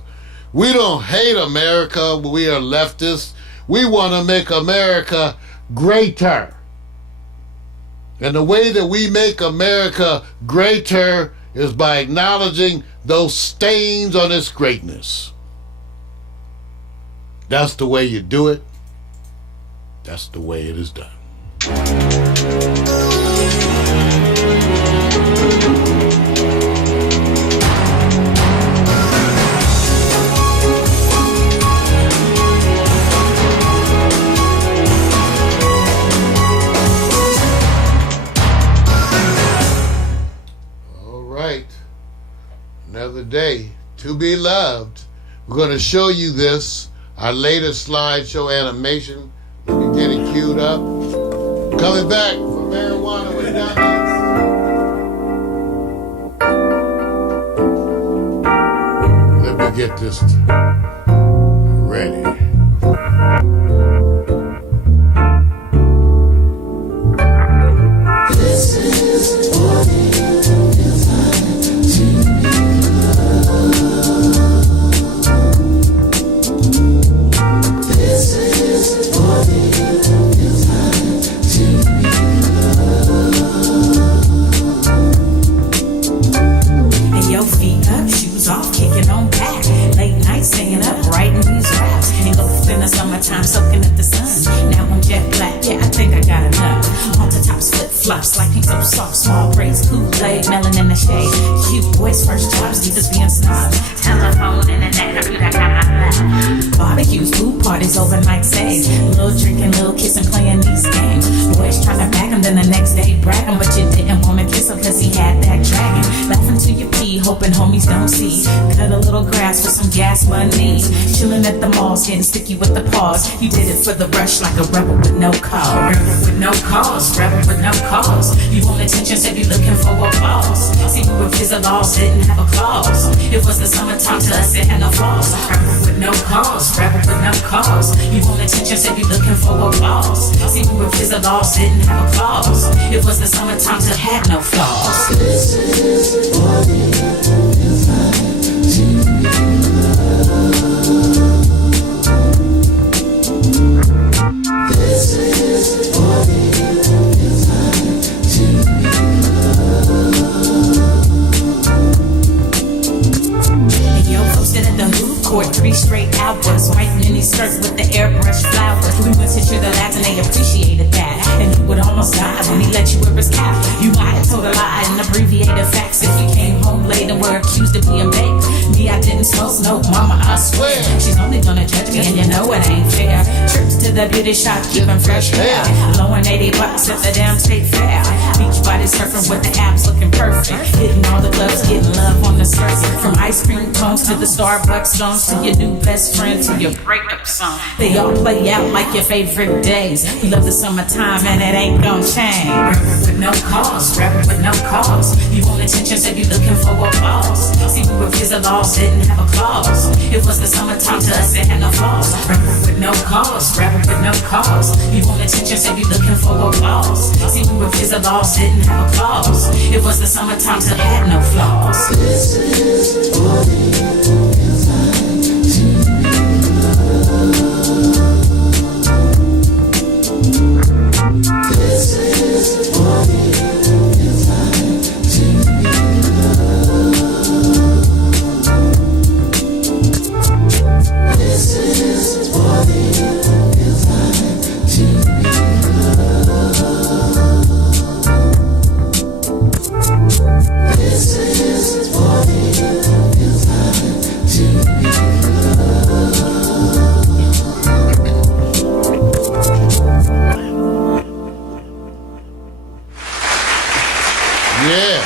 We don't hate America, we are leftists. We want to make America greater. And the way that we make America greater is by acknowledging those stains on its greatness. That's the way you do it. That's the way it is done. Another day to be loved. We're going to show you this, our latest slideshow animation. Let me get it queued up. Coming back for Marijuana with Dummies. Let me get this ready. This is what it feels like to be loved. This is what it feels like to be loved. And your feet up, shoes off, kicking on back. Late night staying up, writing these raps. Engulfed in the summertime, soaking up the sun. Now I'm jet black, yeah, I think I got enough. On the tops, flip flops, like pink so soft, small braids, Kool-Aid, melon in the shade. Cute boys, first jobs, leaders being snobs. Telephone, internet, computer, barbecues, pool parties, overnight stays. Little drinking, little kissing, playing these games. Boys trying to back him, then the next day brag him, but you didn't want to kiss him cause he had that dragon. Laughing till you pee, hoping homies don't see. Cut a little grass with some gas money. Chilling at the malls, getting sticky with the paws. You did it for the rush like a rebel with no cause. Rebel with no cause, rebel with no cause. You want attention, said you looking for applause. See, we were fizzle laws, didn't have a clause. It was the summertime to us, it had no flaws. Rebel with no cause, rebel with no cause. You want attention, said you looking for applause. See, we were fizzle laws, didn't have a clause. It was the summertime to had no flaws. This is what it feels like to be loved. This is what it feels like to be loved. mini skirt with the airbrush flowers. We went to the labs and they appreciated that. And you would almost die when he let you wear his cap. You might have told a lie and abbreviated facts if you came home late and were accused of being baked. Me, I didn't smoke, mama, I swear. She's only gonna judge me and you know it ain't fair. Trips to the beauty shop, keeping fresh hair. Lowering $80 at the damn state fair. Beach body surfing with the abs looking perfect. Hitting all the clubs, getting love on the surface. From ice cream cones to the Starbucks songs to your new best friend to your breakup song. They all play out like your favorite days. We love the summertime and it ain't gonna change. Rapping with no cause, rapping with no cause. You want attention, so you looking for applause. See, we refuse the laws, didn't have a clause. It was the summertime to us, it had no flaws. Rapping with no cause, rapping with no cause. You want attention, so you looking for applause. See, we refuse the laws, didn't have a clause. It was the summertime, so it had no flaws. This is what it feels like to be loved. This is what it feels like to be loved. This is what it feels like to be loved. This is what it feels like to be loved. Yeah.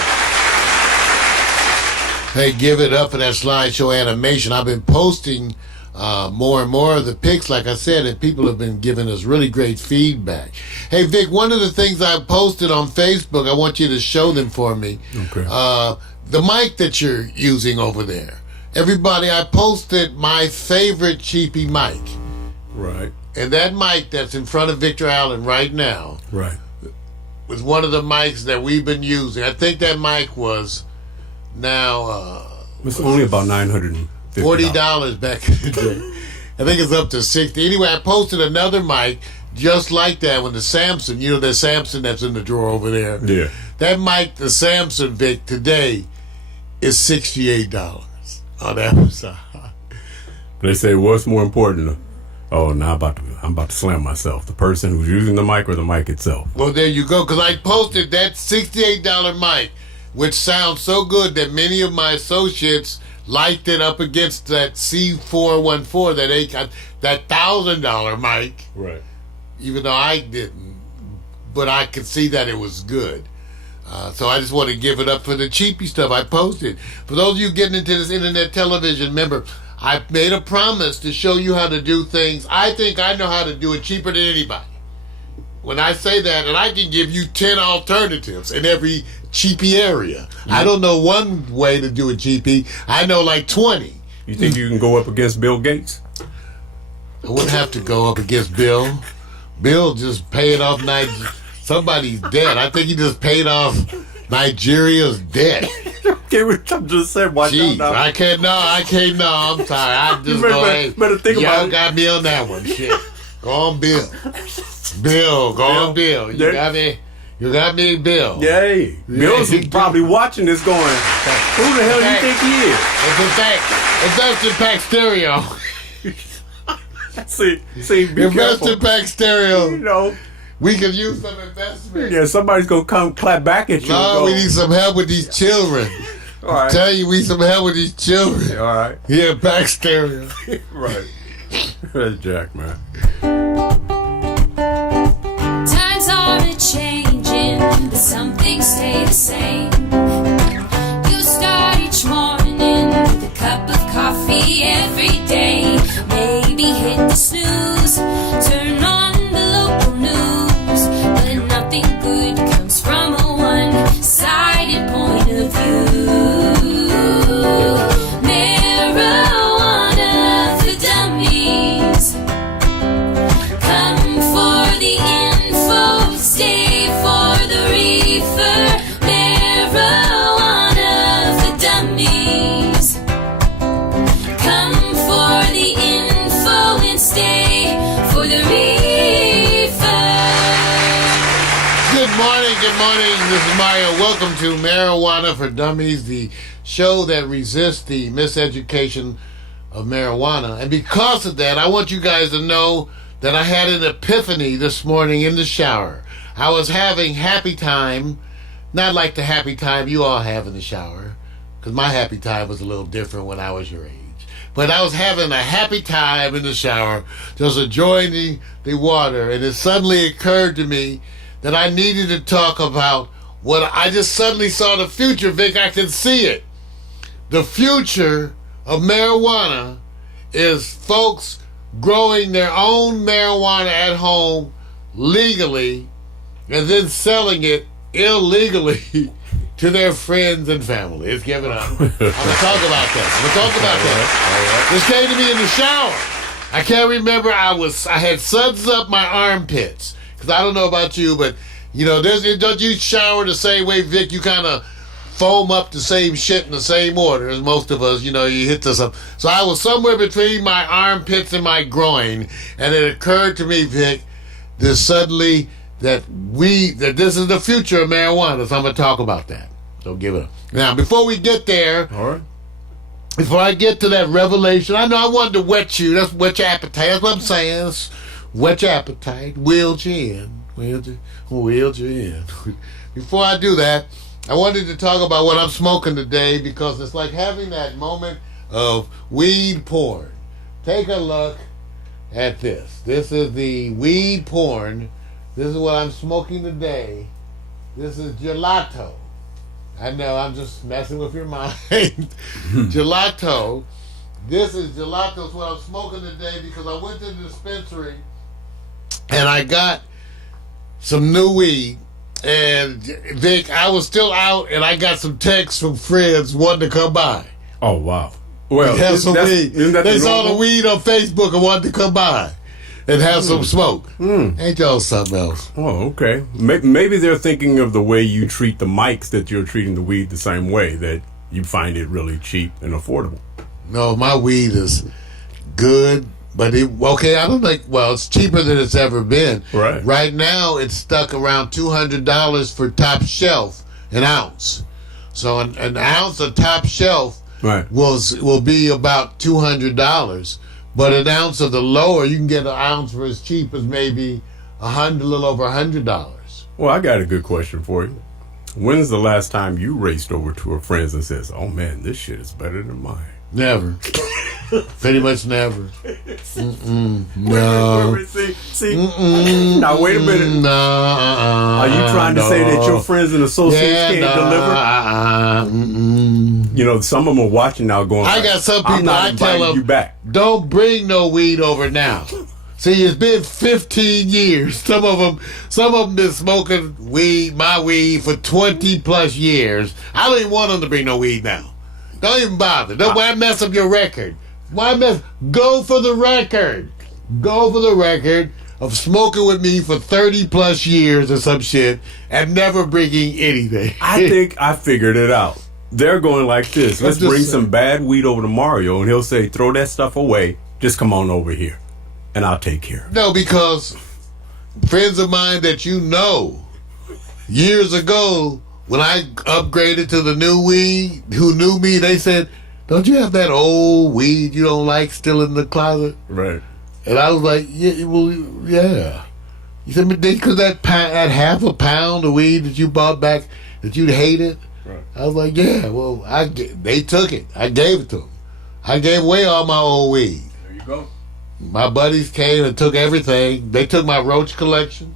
Hey, give it up for that slideshow animation. I've been posting more and more of the pics, like I said, and people have been giving us really great feedback. Hey, Vic, one of the things I posted on Facebook, I want you to show them for me. Okay. The mic that you're using over there. Everybody, I posted my favorite cheapy mic. Right. And that mic that's in front of Victor Allen right now Right. was one of the mics that we've been using. I think that mic was now It's only about $950. $40 back in the day. I think it's up to $60. Anyway, I posted another mic just like that when the Samson, you know, the Samson that's in the drawer over there. Yeah. That mic, the Samson Vic, today is $68 on Amazon. They say what's more important? Oh, now I'm about to slam myself. The person who's using the mic or the mic itself. Well, there you go, because I posted that $68 mic, which sounds so good that many of my associates liked it up against that C414, that $1,000 mic, Right. even though I didn't. But I could see that it was good. So I just want to give it up for the cheapy stuff I posted. For those of you getting into this internet television, remember, I made a promise to show you how to do things. I think I know how to do it cheaper than anybody. When I say that, and I can give you 10 alternatives in every cheapy area. Mm-hmm. I don't know one way to do a cheapy. I know like 20. You think you can go up against Bill Gates? I wouldn't have to go up against Bill. Bill just paid off somebody's debt. I think he just paid off Nigeria's debt. I'm just saying, watch Jeez, out now. I can't. I'm sorry. I just better think about y'all it. got me on that one. Shit. Go on, Bill. Go on, Bill. You got me. You got me, Bill. Yay. Bill's probably watching this going, who the hell do you think he is? Invest in Pack Stereo. See, be Invest careful. in Pack Stereo. You know, We could use some investment. yeah, somebody's going to come clap back at you. No, we need some help with these children. All right. Tell you, we need some help with these children. All right. Yeah, Pack Stereo. Right. That's Jack, man. Times are a-changing, but some things stay the same. You start each morning with a cup of coffee every day. Maybe hit the snooze, turn on the local news, but nothing good comes from a one-sided point of view. Marijuana for dummies. Come for the info, stay for the reefer. Marijuana for dummies. Come for the info and stay for the reefer. Good morning. This is Mario. Welcome to Marijuana for Dummies, the show that resists the miseducation of marijuana. And because of that, I want you guys to know that I had an epiphany this morning in the shower. I was having happy time, not like the happy time you all have in the shower, because my happy time was a little different when I was your age. But I was having a happy time in the shower, just enjoying the water, and it suddenly occurred to me that I needed to talk about what I just suddenly saw the future, Vic. I can see it. The future of marijuana is folks growing their own marijuana at home legally and then selling it illegally to their friends and family. It's given up. I'm going to talk about that. This came to me in the shower. I can't remember. I had suds up my armpits. Because I don't know about you, but, don't you shower the same way, Vic? You kind of foam up the same shit in the same order as most of us. You hit this up. So I was somewhere between my armpits and my groin, and it occurred to me, Vic, that this is the future of marijuana, so I'm going to talk about that. So give it up. Now, before we get there, all right. Before I get to that revelation, I know I wanted to whet you. That's whet your appetite. That's what I'm saying. That's whet your appetite. Wheeled you in. Wheeled you in. Before I do that, I wanted to talk about what I'm smoking today because it's like having that moment of weed porn. Take a look at this. This is the weed porn. This is what I'm smoking today. This is gelato. I know, I'm just messing with your mind. Gelato. This is gelato. It's what I'm smoking today because I went to the dispensary and I got some new weed. And Vic, I was still out and I got some texts from friends wanting to come by. Oh, wow. Well, have some weed. They saw normal? the weed on Facebook and wanted to come by and have some smoke. Ain't y'all something else? Oh, okay. Maybe they're thinking of the way you treat the mics, that you're treating the weed the same way, that you find it really cheap and affordable. No, my weed is good, but I don't think, it's cheaper than it's ever been. Right. Right now, it's stuck around $200 for top shelf, an ounce. So an ounce of top shelf will be about $200. But an ounce of the lower, you can get an ounce for as cheap as maybe a little over $100. Well, I got a good question for you. When's the last time you raced over to a friend's and says, "Oh man, this shit is better than mine"? Never. Pretty much never. No. See? Now wait a minute. No. Are you trying to say that your friends and associates can't deliver? Some of them are watching now going, I got some people I tell them, you back. Don't bring no weed over now. See, it's been 15 years. Some of them been smoking my weed for 20 plus years. I don't even want them to bring no weed now. Don't even bother. Why mess up your record? Go for the record. Go for the record of smoking with me for 30 plus years or some shit and never bringing anything. I think I figured it out. They're going like this. Let's bring some bad weed over to Mario, and he'll say, "Throw that stuff away. Just come on over here, and I'll take care of it." No, because friends of mine that years ago, when I upgraded to the new weed, who knew me, they said, "Don't you have that old weed you don't like still in the closet?" Right. And I was like, "Yeah, well, yeah." You said, "Because that half a pound of weed that you bought back that you'd hated." Right. I was like, "Yeah, well, they took it. I gave it to them. I gave away all my old weed." There you go. My buddies came and took everything. They took my roach collection.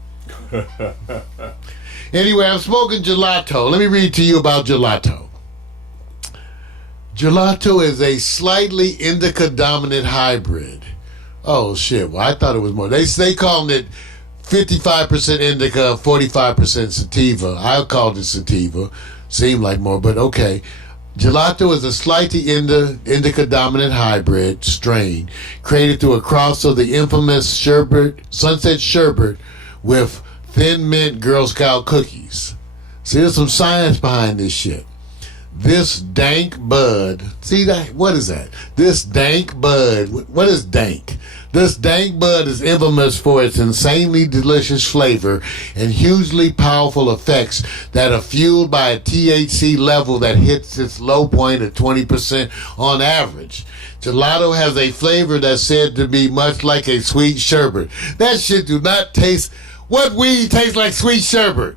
Anyway, I'm smoking gelato. Let me read to you about gelato. Gelato is a slightly indica-dominant hybrid. Oh, shit. Well, I thought it was more. They calling it 55% indica, 45% sativa. I called it sativa. Seemed like more, but okay. Gelato is a slightly indica-dominant hybrid strain created through a cross of the infamous Sunset Sherbet with Thin Mint Girl Scout cookies. See, there's some science behind this shit. This dank bud. See that? What is that? This dank bud. What is dank? This dank bud is infamous for its insanely delicious flavor and hugely powerful effects that are fueled by a THC level that hits its low point at 20% on average. Gelato has a flavor that's said to be much like a sweet sherbet. That shit do not taste... What weed tastes like sweet sherbet?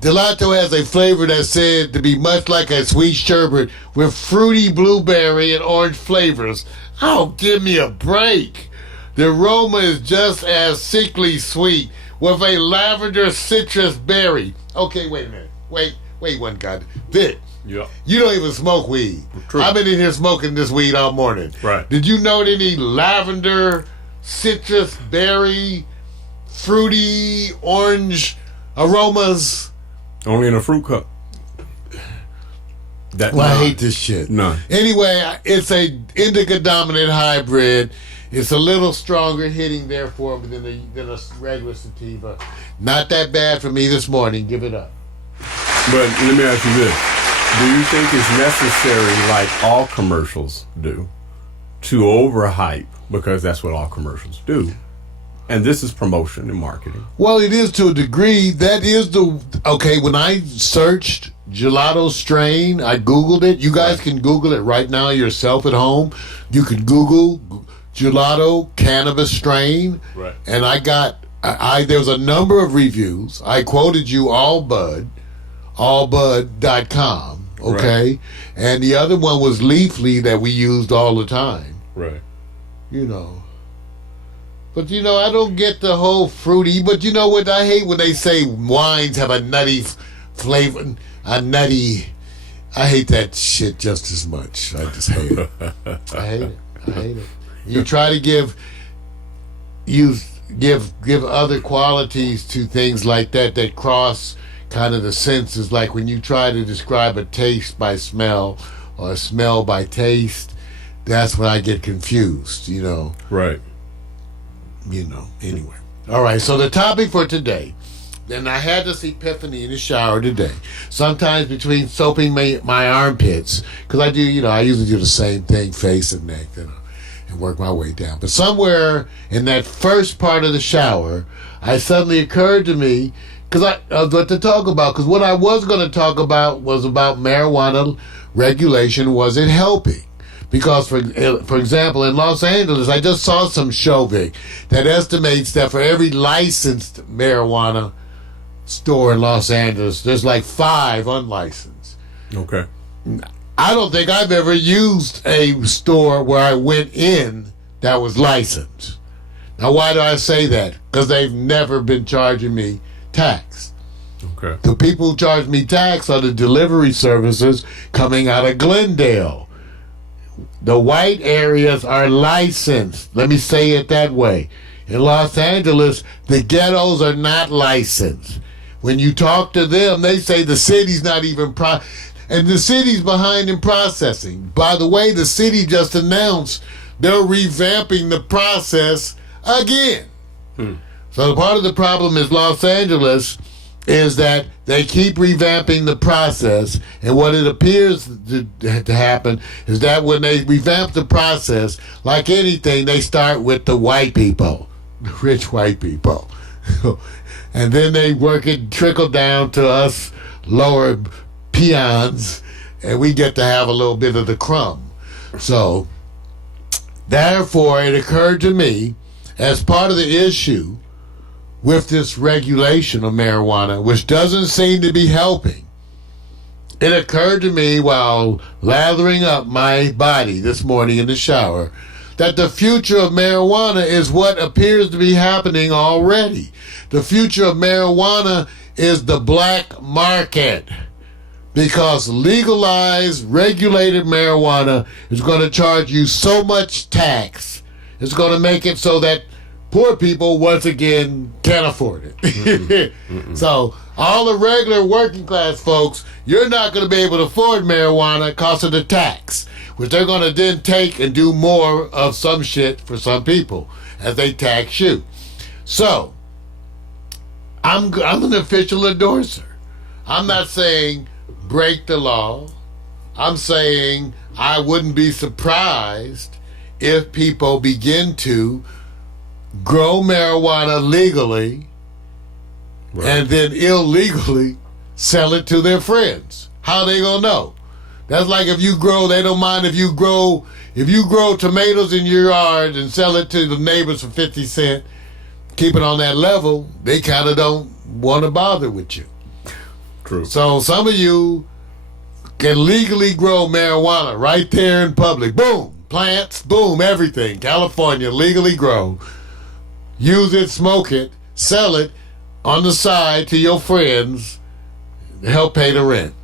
Gelato has a flavor that's said to be much like a sweet sherbet with fruity blueberry and orange flavors. Oh, give me a break. The aroma is just as sickly sweet with a lavender citrus berry. Okay, wait a minute. Wait one God. Vic, Yeah. you don't even smoke weed. True. I've been in here smoking this weed all morning. Right. Did you note any lavender, citrus, berry, fruity, orange aromas? Only in a fruit cup. That Well, I hate this shit. None. Anyway, it's a indica dominant hybrid. It's a little stronger hitting, therefore, than a regular sativa. Not that bad for me this morning. Give it up. But let me ask you this. Do you think it's necessary, like all commercials do, to overhype? Because that's what all commercials do. And this is promotion and marketing. Well, it is to a degree. That is okay, when I searched gelato strain, I Googled it. You guys can Google it right now yourself at home. You can Google gelato cannabis strain. Right. And I got, there was a number of reviews. I quoted you allbud.com, okay? Right. And the other one was Leafly that we used all the time, Right. you know. But, you know, I don't get the whole fruity. But you know what? I hate when they say wines have a nutty flavor. I hate that shit just as much. I just hate it. I hate it. You try to give other qualities to things like that cross kind of the senses. Like when you try to describe a taste by smell or a smell by taste, that's when I get confused, you know. Right. You know, anyway. All right, so the topic for today, and I had this epiphany in the shower today. Sometimes between soaping my armpits, because I do, you know, I usually do the same thing, face and neck, you know, and work my way down. But somewhere in that first part of the shower, it suddenly occurred to me, because what to talk about, because what I was going to talk about was about marijuana regulation. Was it helping? Because, for example, in Los Angeles, I just saw some show, Vic, that estimates that for every licensed marijuana store in Los Angeles, there's like 5 unlicensed. Okay. I don't think I've ever used a store where I went in that was licensed. Now, why do I say that? Because they've never been charging me tax. Okay. The people who charge me tax are the delivery services coming out of Glendale. The white areas are licensed. Let me say it that way. In Los Angeles, the ghettos are not licensed. When you talk to them, they say the city's not even and the city's behind in processing. By the way, the city just announced they're revamping the process again. So part of the problem is Los Angeles is that they keep revamping the process, and what it appears to happen is that when they revamp the process, like anything, they start with the white people, the rich white people, and then they work it, trickle down to us lower peons, and we get to have a little bit of the crumb. So, therefore, it occurred to me, as part of the issue with this regulation of marijuana, which doesn't seem to be helping, it occurred to me while lathering up my body this morning in the shower that the future of marijuana is what appears to be happening already. The future of marijuana is the black market, because legalized, regulated marijuana is going to charge you so much tax. It's going to make it so that poor people, once again, can't afford it. So all the regular working class folks, you're not going to be able to afford marijuana because of the tax, which they're going to then take and do more of some shit for some people as they tax you. So I'm an official endorser. I'm not saying break the law. I'm saying I wouldn't be surprised if people begin to grow marijuana legally and then illegally sell it to their friends. How they gonna know? That's like if you grow, they don't mind if you grow tomatoes in your yard and sell it to the neighbors for 50 cents, keep it on that level, they kind of don't want to bother with you. True. So some of you can legally grow marijuana right there in public. Boom, plants, boom, everything. California, legally grow. Use it, smoke it, sell it on the side to your friends to help pay the rent.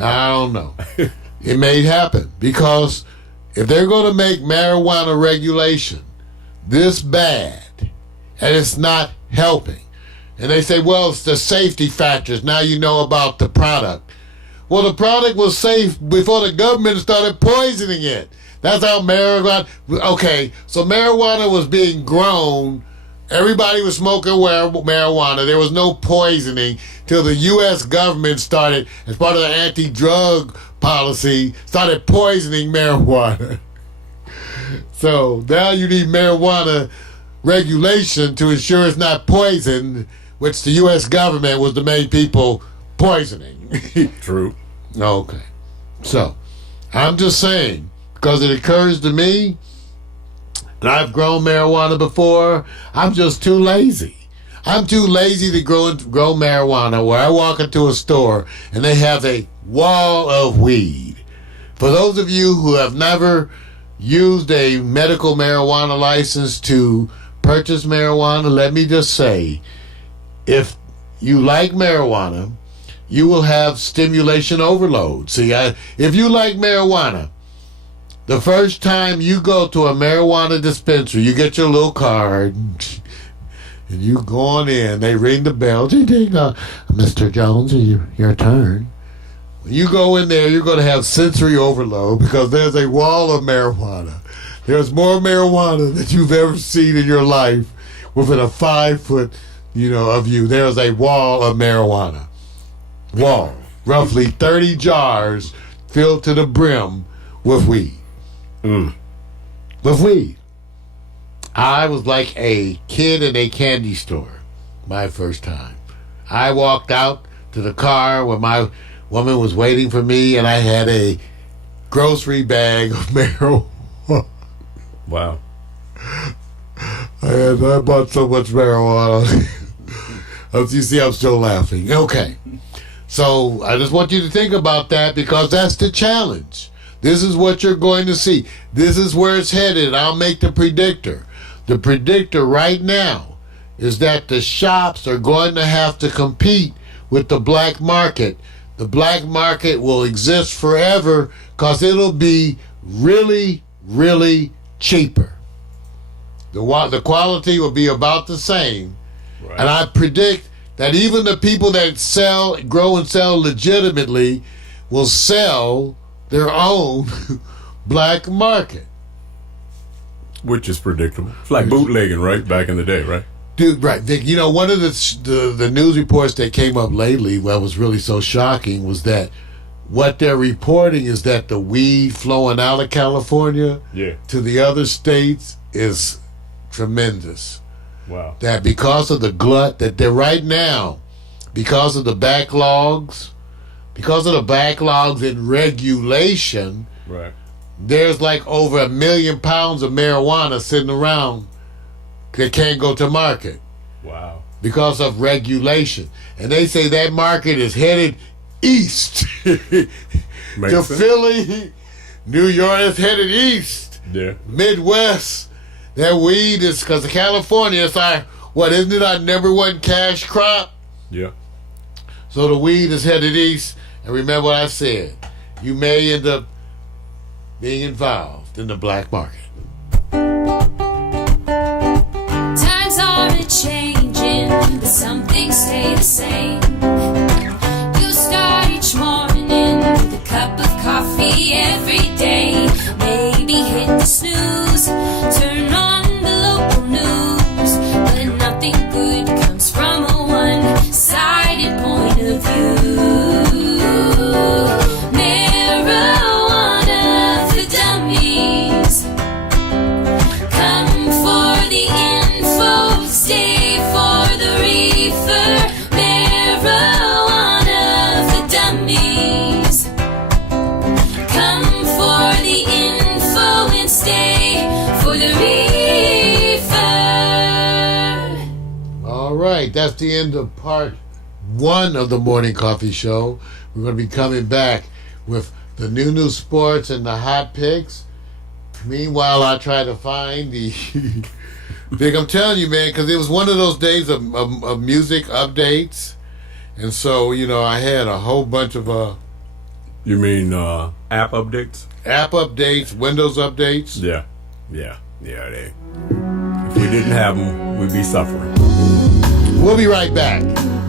I don't know. It may happen because if they're going to make marijuana regulation this bad and it's not helping, and they say, well, it's the safety factors. Now you know about the product. Well, the product was safe before the government started poisoning it. That's how marijuana... Okay, so marijuana was being grown. Everybody was smoking marijuana. There was no poisoning till the U.S. government started, as part of the anti-drug policy, started poisoning marijuana. So now you need marijuana regulation to ensure it's not poisoned, which the U.S. government was the main people poisoning. True. Okay. So, I'm just saying, because it occurs to me, and I've grown marijuana before, I'm just too lazy. I'm too lazy to grow marijuana where I walk into a store and they have a wall of weed. For those of you who have never used a medical marijuana license to purchase marijuana, let me just say, if you like marijuana, you will have stimulation overload. See, if you like marijuana, the first time you go to a marijuana dispensary, you get your little card, and you go on in. They ring the bell. Ding, ding, Mr. Jones, your turn. When you go in there, you're going to have sensory overload because there's a wall of marijuana. There's more marijuana than you've ever seen in your life within a 5 foot, of you. There's a wall of marijuana. Wall. Roughly 30 jars filled to the brim with weed. With weed. I was like a kid in a candy store my first time. I walked out to the car where my woman was waiting for me, and I had a grocery bag of marijuana. Wow. I bought so much marijuana. As you see, I'm still laughing. Okay. So I just want you to think about that because that's the challenge. This is what you're going to see. This is where it's headed. I'll make the predictor. The predictor right now is that the shops are going to have to compete with the black market. The black market will exist forever because it'll be really, really cheaper. The quality will be about the same. Right. And I predict that even the people that grow and sell legitimately will sell their own black market. Which is predictable. It's like bootlegging, right? Back in the day, right? Dude, right. Vic, one of the news reports that came up lately, what was really so shocking was that what they're reporting is that the weed flowing out of California to the other states is tremendous. Wow. That because of the glut that they're right now, because of the backlogs in regulation, right, there's like over 1 million pounds of marijuana sitting around that can't go to market. Wow. Because of regulation. And they say that market is headed east. To sense. Philly, New York is headed east. Yeah. Midwest. That weed is, because of California, it's isn't it our number one cash crop? Yeah. So the weed is headed east. And remember what I said. You may end up being involved in the black market. Times are a-changing, but some things stay the same. You start each morning with a cup of coffee every day. Maybe hit the snooze, turn on the local news, but nothing good comes from a one-sided point of view. Marijuana for dummies. right. That's the end of part 1 of the Morning Coffee Show. We're going to be coming back with the new sports and the hot picks. Meanwhile, I try to find the... Vic, I'm telling you, man, because it was one of those days of music updates. And so, I had a whole bunch of... You mean app updates? App updates, Windows updates. Yeah. If we didn't have them, we'd be suffering. We'll be right back.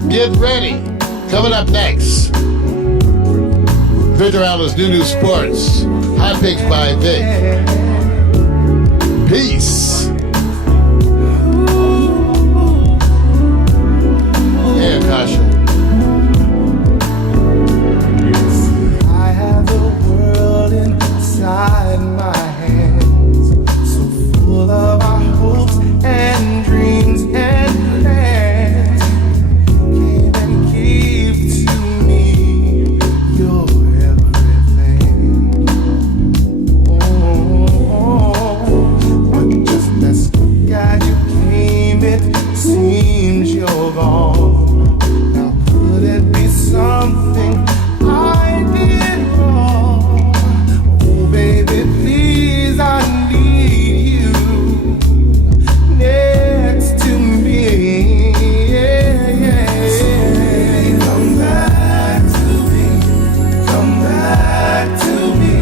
Get ready. Coming up next, Victor Allen's new sports. Hot picks by Vic. Peace. Yeah, Kasha. I have the world inside my hands, so full of our hopes and dreams and plans. You came and gave to me your everything. But just as quick as you came, it seems you're gone. Now could it be something I did wrong? Oh baby, please, I need you next to me. So baby, come back to me. Come back to me.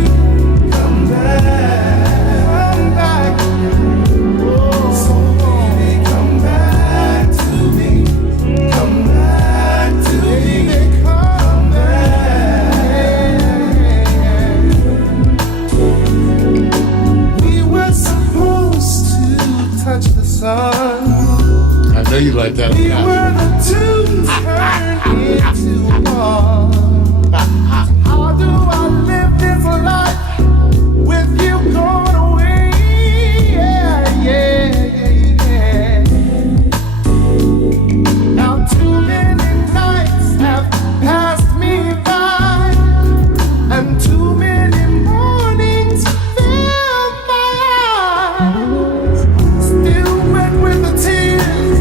Come back. Oh, so baby, come back to me. Come back to me. Come back. We were supposed to touch the sun. I know you like that. We were the two turned into one. How do I live this life with you gone away? Yeah. Now too many nights have passed me by, and too many mornings fill my eyes. Still wet with the tears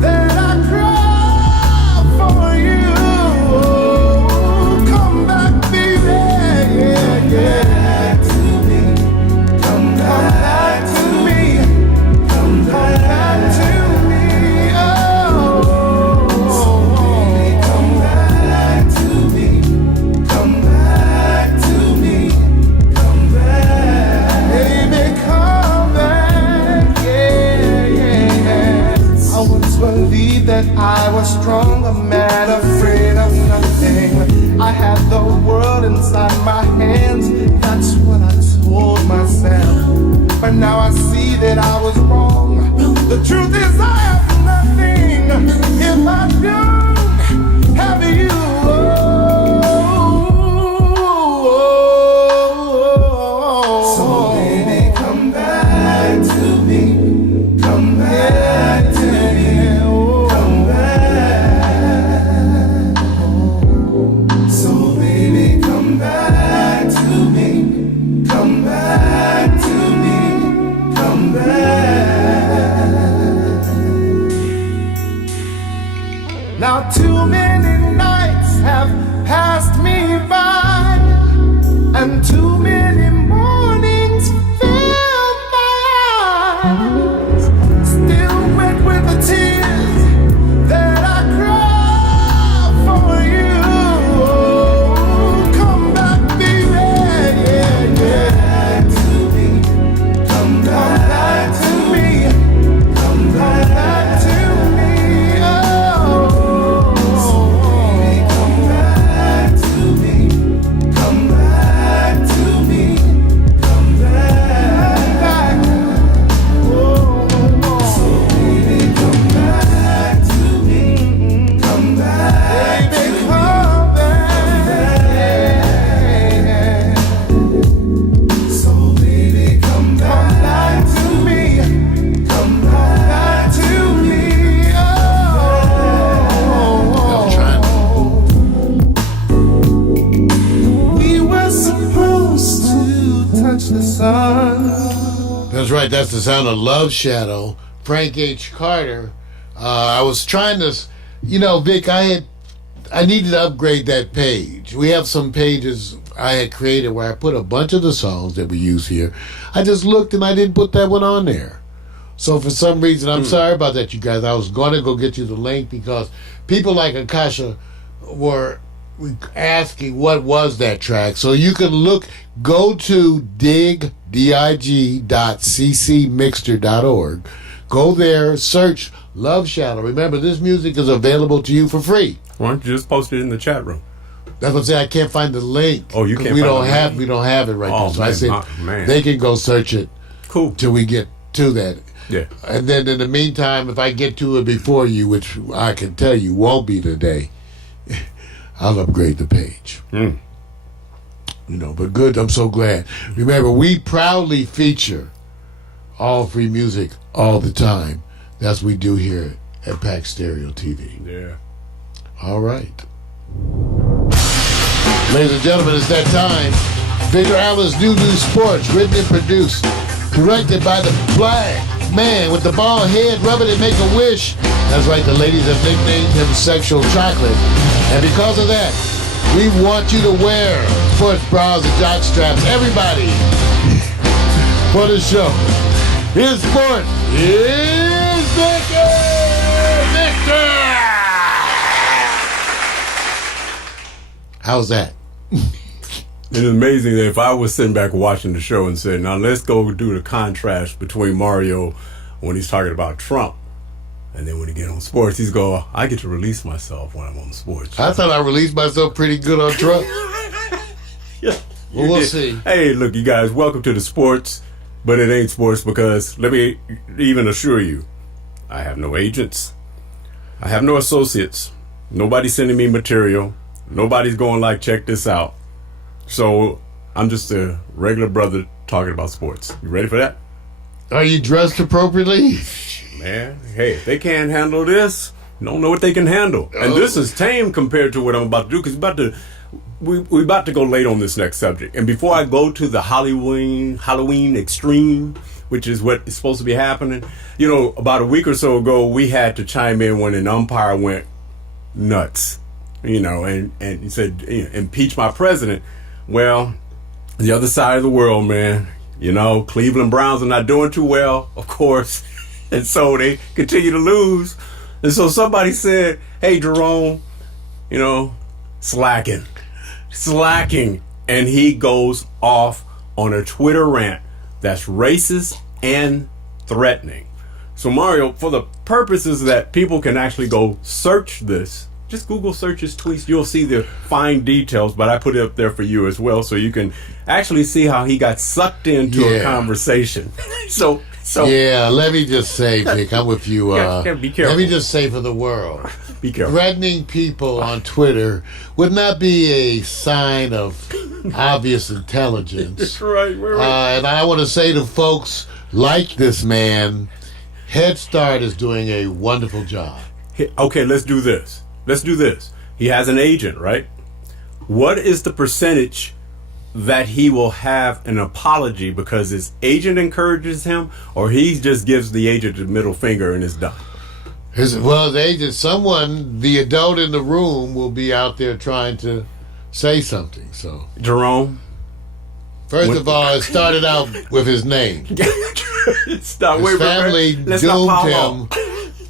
that I cry for you. Come back, baby. Yeah. To me. Come back to me. Come back to me. Oh. So baby, come back to me. Come back to me. Come back. Baby, come back. Yeah. I once believed that I was strong, a man afraid of nothing. I had the world inside my hands, that's what I told myself. But now I see that I was wrong. The truth is I have nothing if I don't have you. So baby, come back to me. Come back to me. Come back. So baby, come back to me. Come back to me. Come back. Now too many nights have passed me by, and too many mornings fill my eyes. Still wet with the tears that I cry for you. Come back, baby. Yeah. To me. Come back to me. Come back to me. Oh. So baby, come back to me. Come back to me. Come back. Oh. So baby, come back to me. Come back. Baby, come back. So baby, come back to me. Come back to me. I'm trying. We were supposed to touch the sun. That's right. That's the sound of Love Shadow. Frank H. Carter I was trying to, Vic, I needed to upgrade that page. We have some pages I had created where I put a bunch of the songs that we use here. I just looked and I didn't put that one on there. So for some reason, I'm sorry about that, you guys. I was going to go get you the link because people like Akasha were asking what was that track. So you can go to dig.ccmixter.org. Go there, search Love Shadow. Remember, this music is available to you for free. Why don't you just post it in the chat room? That's what I'm saying. I can't find the link. Oh, you can't. We don't have it right now. So I said they can go search it. Cool. Till we get to that. Yeah. And then in the meantime, if I get to it before you, which I can tell you won't be today, I'll upgrade the page. But good. I'm so glad. Remember, we proudly feature all free music all the time. That's what we do here at Pack Stereo TV. Yeah. All right. Ladies and gentlemen, it's that time. Victor Allen's New Sports, written and produced, directed by the black man with the bald head, rub it and make a wish. That's right, the ladies have nicknamed him Sexual Chocolate. And because of that, we want you to wear sports bras and jock straps. Everybody, for the show. Here's sports. Here's Victor! How's that? It's amazing that if I was sitting back watching the show and said, now let's go do the contrast between Mario when he's talking about Trump, and then when he get on sports, he's go, I get to release myself when I'm on sports. I thought I released myself pretty good on Trump. Yeah, well, we'll see. Hey, look, you guys, welcome to the sports, but it ain't sports because let me even assure you, I have no agents. I have no associates. Nobody's sending me material. Nobody's going like, check this out. So I'm just a regular brother talking about sports. You ready for that? Are you dressed appropriately? Man, hey, if they can't handle this, you don't know what they can handle. And this is tame compared to what I'm about to do because we're about to go late on this next subject. And before I go to the Halloween extreme, which is what is supposed to be happening, about a week or so ago, we had to chime in when an umpire went nuts, and he said, impeach my president. Well, the other side of the world, man, Cleveland Browns are not doing too well, of course. And so they continue to lose. And so somebody said, hey, Jerome, slacking. And he goes off on a Twitter rant that's racist and threatening. So Mario, for the purposes that people can actually go search this, just Google search his tweets. You'll see the fine details, but I put it up there for you as well, so you can actually see how he got sucked into a conversation. So yeah, let me just say, Vic, I'm with you. Be careful. Let me just say for the world, be careful. Threatening people on Twitter would not be a sign of obvious intelligence. That's right. And I want to say to folks like this man, Head Start is doing a wonderful job. Okay, let's do this. He has an agent, right? What is the percentage that he will have an apology because his agent encourages him, or he just gives the agent the middle finger and is done? The agent, the adult in the room will be out there trying to say something. So, Jerome? First of all, it started out with his name. His family doomed him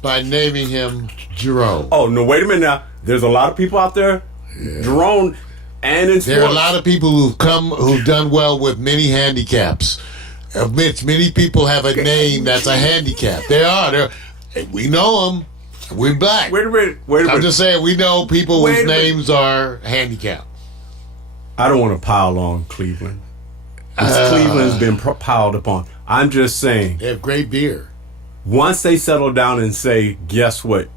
by naming him Jerome. Oh, no, wait a minute now. There's a lot of people out there. Yeah. Jerome and in sports. There are a lot of people who've done well with many handicaps. Many people have a name that's a handicap. We know them. We're black. Wait a minute. I'm just saying, we know people whose names are handicapped. I don't want to pile on Cleveland. Cleveland's been piled upon. I'm just saying. They have great beer. Once they settle down and say, guess what?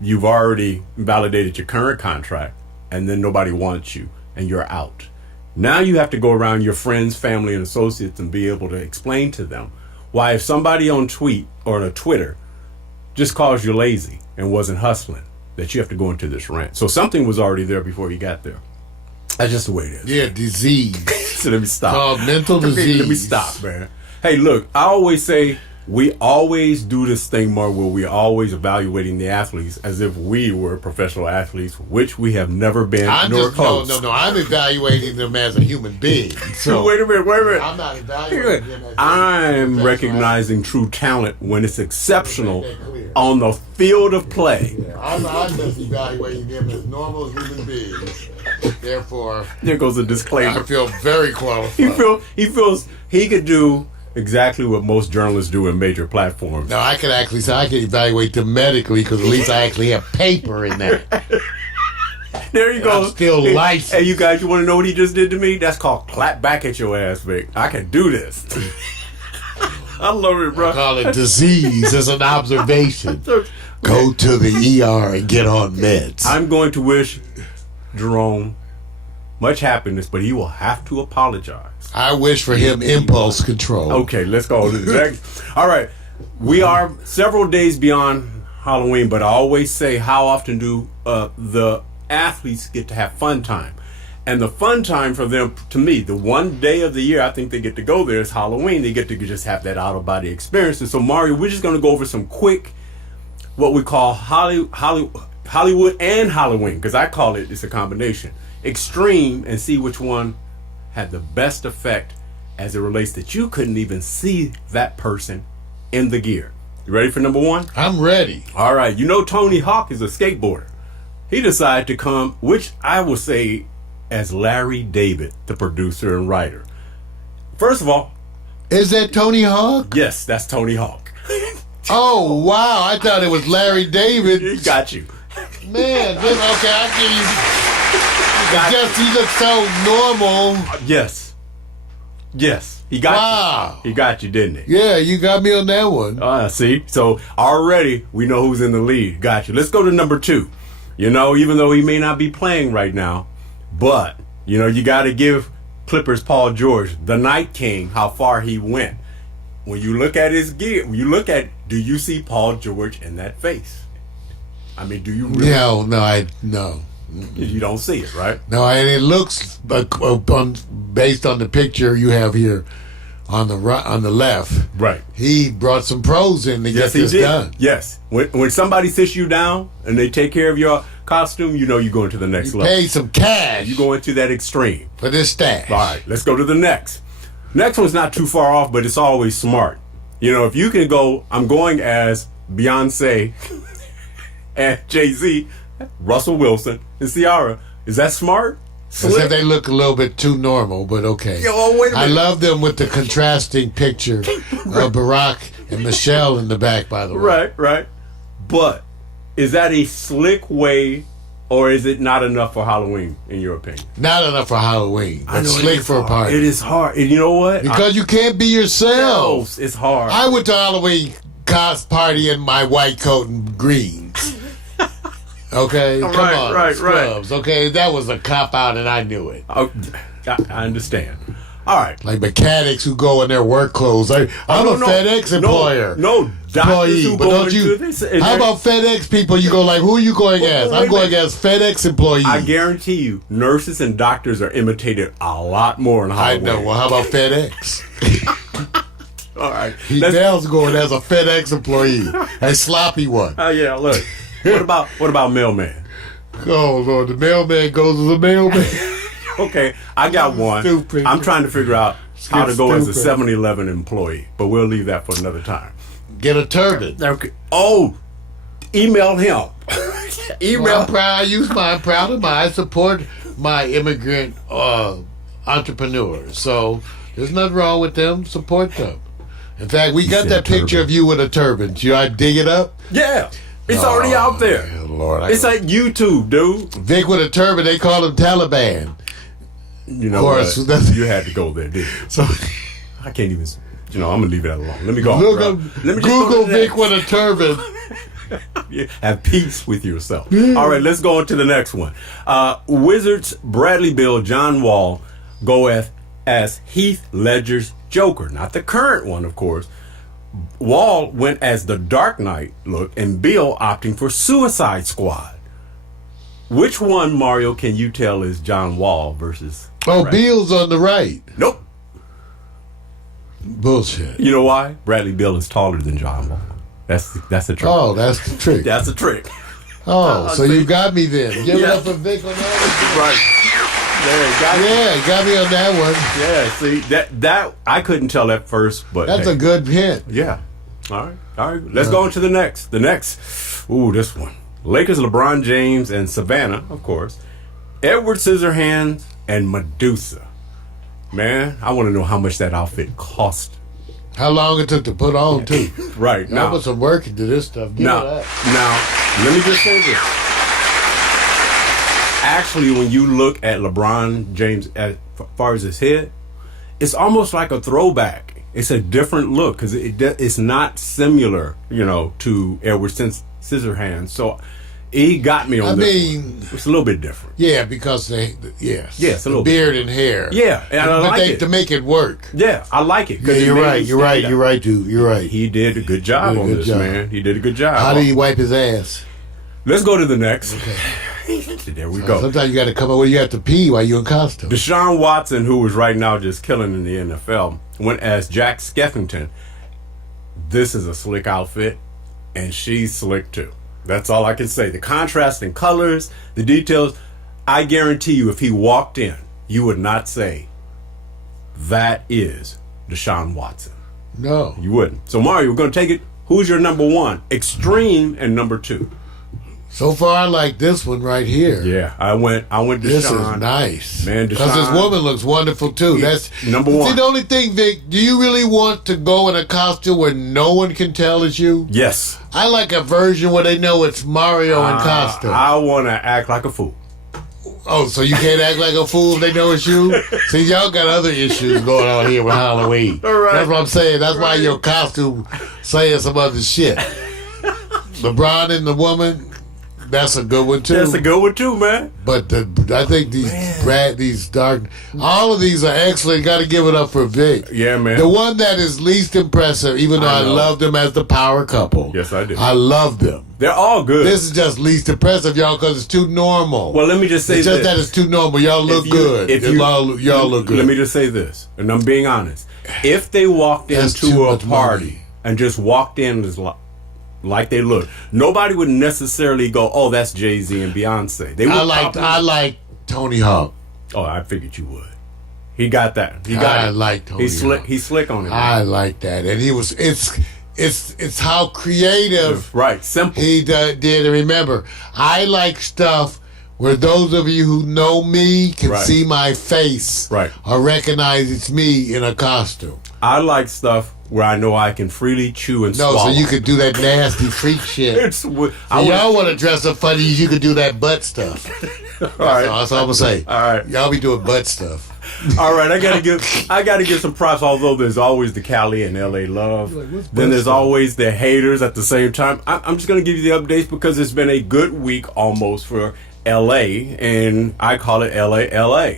You've already validated your current contract, and then nobody wants you, and you're out. Now you have to go around your friends, family, and associates and be able to explain to them why if somebody on tweet or on Twitter just calls you lazy and wasn't hustling, that you have to go into this rant. So something was already there before you got there. That's just the way it is. Yeah, disease. So let me stop. Called mental disease. Let me stop, man. Hey, look, I always say we always do this thing more where we're always evaluating the athletes as if we were professional athletes, which we have never been. No. I'm evaluating them as a human being. So wait a minute. I'm not evaluating them as I'm recognizing true talent when it's exceptional on the field of play. Yeah, I'm just evaluating them as normal human beings. Therefore, there goes a disclaimer. I feel very qualified. He feels he could do exactly what most journalists do in major platforms. No, I can actually say I can evaluate them medically because at least I actually have paper in that. There you go. I'm still licensed. Hey, you guys, you want to know what he just did to me? That's called clap back at your ass, Vic. I can do this. I love it, bro. I call it disease as an observation. Go to the ER and get on meds. I'm going to wish Jerome much happiness, but he will have to apologize. I wish for him impulse control. Okay, let's go to the next. All right. We are several days beyond Halloween, but I always say, how often do the athletes get to have fun time? And the fun time for them, to me, the one day of the year I think they get to go there is Halloween. They get to just have that out-of-body experience. And so, Mario, we're just going to go over some quick, what we call Hollywood and Halloween, because I call it's a combination. Extreme, and see which one had the best effect as it relates that you couldn't even see that person in the gear. You ready for number one? I'm ready. All right. You know Tony Hawk is a skateboarder. He decided to come, which I will say as Larry David, the producer and writer. First of all, is that Tony Hawk? Yes, that's Tony Hawk. Oh, wow. I thought it was Larry David. He got you. Man, okay, I give you... Just he looks so normal. Yes. He got you. He got you, didn't he? Yeah, you got me on that one. See? So already we know who's in the lead. Got you. Let's go to number two. You know, even though he may not be playing right now, but, you know, you got to give Clippers Paul George, the Night King, how far he went. When you look at his gear, do you see Paul George in that face? I mean, do you really? No. You don't see it, right? No, and it looks based on the picture you have here on the left. Right. He brought some pros in to get this done. Yes. When somebody sits you down and they take care of your costume, you know you're going to the next level. Pay some cash. You go into that extreme for this stash. All right. Let's go to the next. Next one's not too far off, but it's always smart. You know, if you can go, I'm going as Beyonce and Jay-Z, Russell Wilson, and Ciara. Is that smart? Except they look a little bit too normal, but okay. Wait a minute. I love them with the contrasting picture of Barack and Michelle in the back, by the way. Right. But is that a slick way, or is it not enough for Halloween, in your opinion? Not enough for Halloween. It's slick for a party. It is hard. And you know what? Because you can't be yourself. No, it's hard. I went to Halloween party in my white coat and greens. Okay, come on, scrubs. Okay, that was a cop out, and I knew it. Oh, I understand. All right, like mechanics who go in their work clothes. I'm a FedEx employer. No, doctors who go into this. How about FedEx people? You go like, who are you going as? I'm going as FedEx employee. I guarantee you, nurses and doctors are imitated a lot more in Hollywood. I know. Well, how about FedEx? All right, Nell's going as a FedEx employee, a sloppy one. Oh yeah, look. What about mailman? Oh Lord, the mailman goes as a mailman. Okay, I got one. Stupid. I'm trying to figure out how to go as a Stupid. 7-Eleven employee, but we'll leave that for another time. Get a turban. Okay. Oh, email him. Well, I'm proud of I support my immigrant entrepreneurs. So there's nothing wrong with them. Support them. In fact, we got that picture of you with a turban. Should I dig it up? Yeah. It's already out there. Lord, it's like YouTube, dude. Vic with a turban, they call him Taliban. You know what? You had to go there, didn't you? So I can't even. I'm gonna leave it alone. Let me go. Let me Google Vic with a turban. Have peace with yourself. All right, let's go on to the next one. Wizards Bradley Bill John Wall go as Heath Ledger's Joker, not the current one, of course. Wall went as the Dark Knight look, and Bill opting for Suicide Squad. Which one, Mario, can you tell is John Wall versus? Oh, Bill's on the right. Nope. Bullshit. You know why? Bradley Beal is taller than John Wall. That's a trick. Oh, that's the trick. That's a trick. Oh, so see. you got me then. Give it Yeah. up for Vic on that Right. There, got one. Yeah, got me on that one. Yeah, see that I couldn't tell at first, but That's hey. a good hint. Yeah. All right. Let's go on to the next. Ooh, this one. Lakers, LeBron James, and Savannah, of course. Edward Scissorhands and Medusa. Man, I want to know how much that outfit cost. How long it took to put on, too. Right. Now, Now, put some work into this stuff. Give now, it that. let me just say this. Actually, when you look at LeBron James as far as his head, it's almost like a throwback. It's a different look because it's not similar, to Edward Scissorhands. So he got me on this one. It's a little bit different. Yeah, because yes, Yes, a little bit. beard and hair. Yeah, and I like it. To make it work. Yeah, I like it. 'Cause Yeah, it you're made right. me You're stand right. out. You're right, dude. You're right. He did a good job on this, man. He did a good job. How did he wipe his ass? Let's go to the next. There we go. Sometimes you got to come up where you have to pee while you're in costume. Deshaun Watson, who is right now just killing in the NFL, went as Jack Skeffington. This is a slick outfit, and she's slick too. That's all I can say. The contrast in colors, the details. I guarantee you, if he walked in, you would not say, that is Deshaun Watson. No. You wouldn't. So, Mario, we're going to take it. Who's your number one? Extreme and number two. So far, I like this one right here. Yeah, I went Deshaun. This is nice. Man, because this Deshaun- woman looks wonderful too. That's number one. See, the only thing, Vic, do you really want to go in a costume where no one can tell it's you? Yes. I like a version where they know it's Mario in costume. I want to act like a fool. Oh, so you can't act like a fool if they know it's you? See, y'all got other issues going on here with Halloween. All right. That's what I'm saying. That's why your costume saying some other shit. LeBron and the woman, that's a good one too. That's a good one too, man. But I think these dark, all of these are excellent. Got to give it up for Vic. Yeah, man. The one that is least impressive, even though I know. love them as the power couple. Yes, I do. I love them. They're all good. This is just least impressive, y'all, because it's too normal. Well, let me just say it's just this. that it's too normal. Y'all look good. Y'all look good. Let me just say this, and I'm being honest. If they walked That's too into a much party money. and just walked in as like they look, nobody would necessarily go, "Oh, that's Jay-Z and Beyonce." They would. I like Tony Hawk. Oh, I figured you would. He got that. He got I it. like Tony He's slick. Hawk. He's slick on it. I like that, and he was. It's how creative. Right. Simple. He did. And remember, I like stuff where those of you who know me can Right. see my face, Right. or recognize it's me in a costume. I like stuff where I know I can freely chew and No, swallow. so you could do that nasty freak shit. It's. Y'all want to dress up funny, you could do that butt stuff. All right. That's all I'm gonna say. All right. Y'all be doing butt stuff. All right, I gotta give some props. Although there's always the Cali and LA love, then there's always the haters at the same time. I'm just gonna give you the updates because it's been a good week almost for LA, and I call it LA.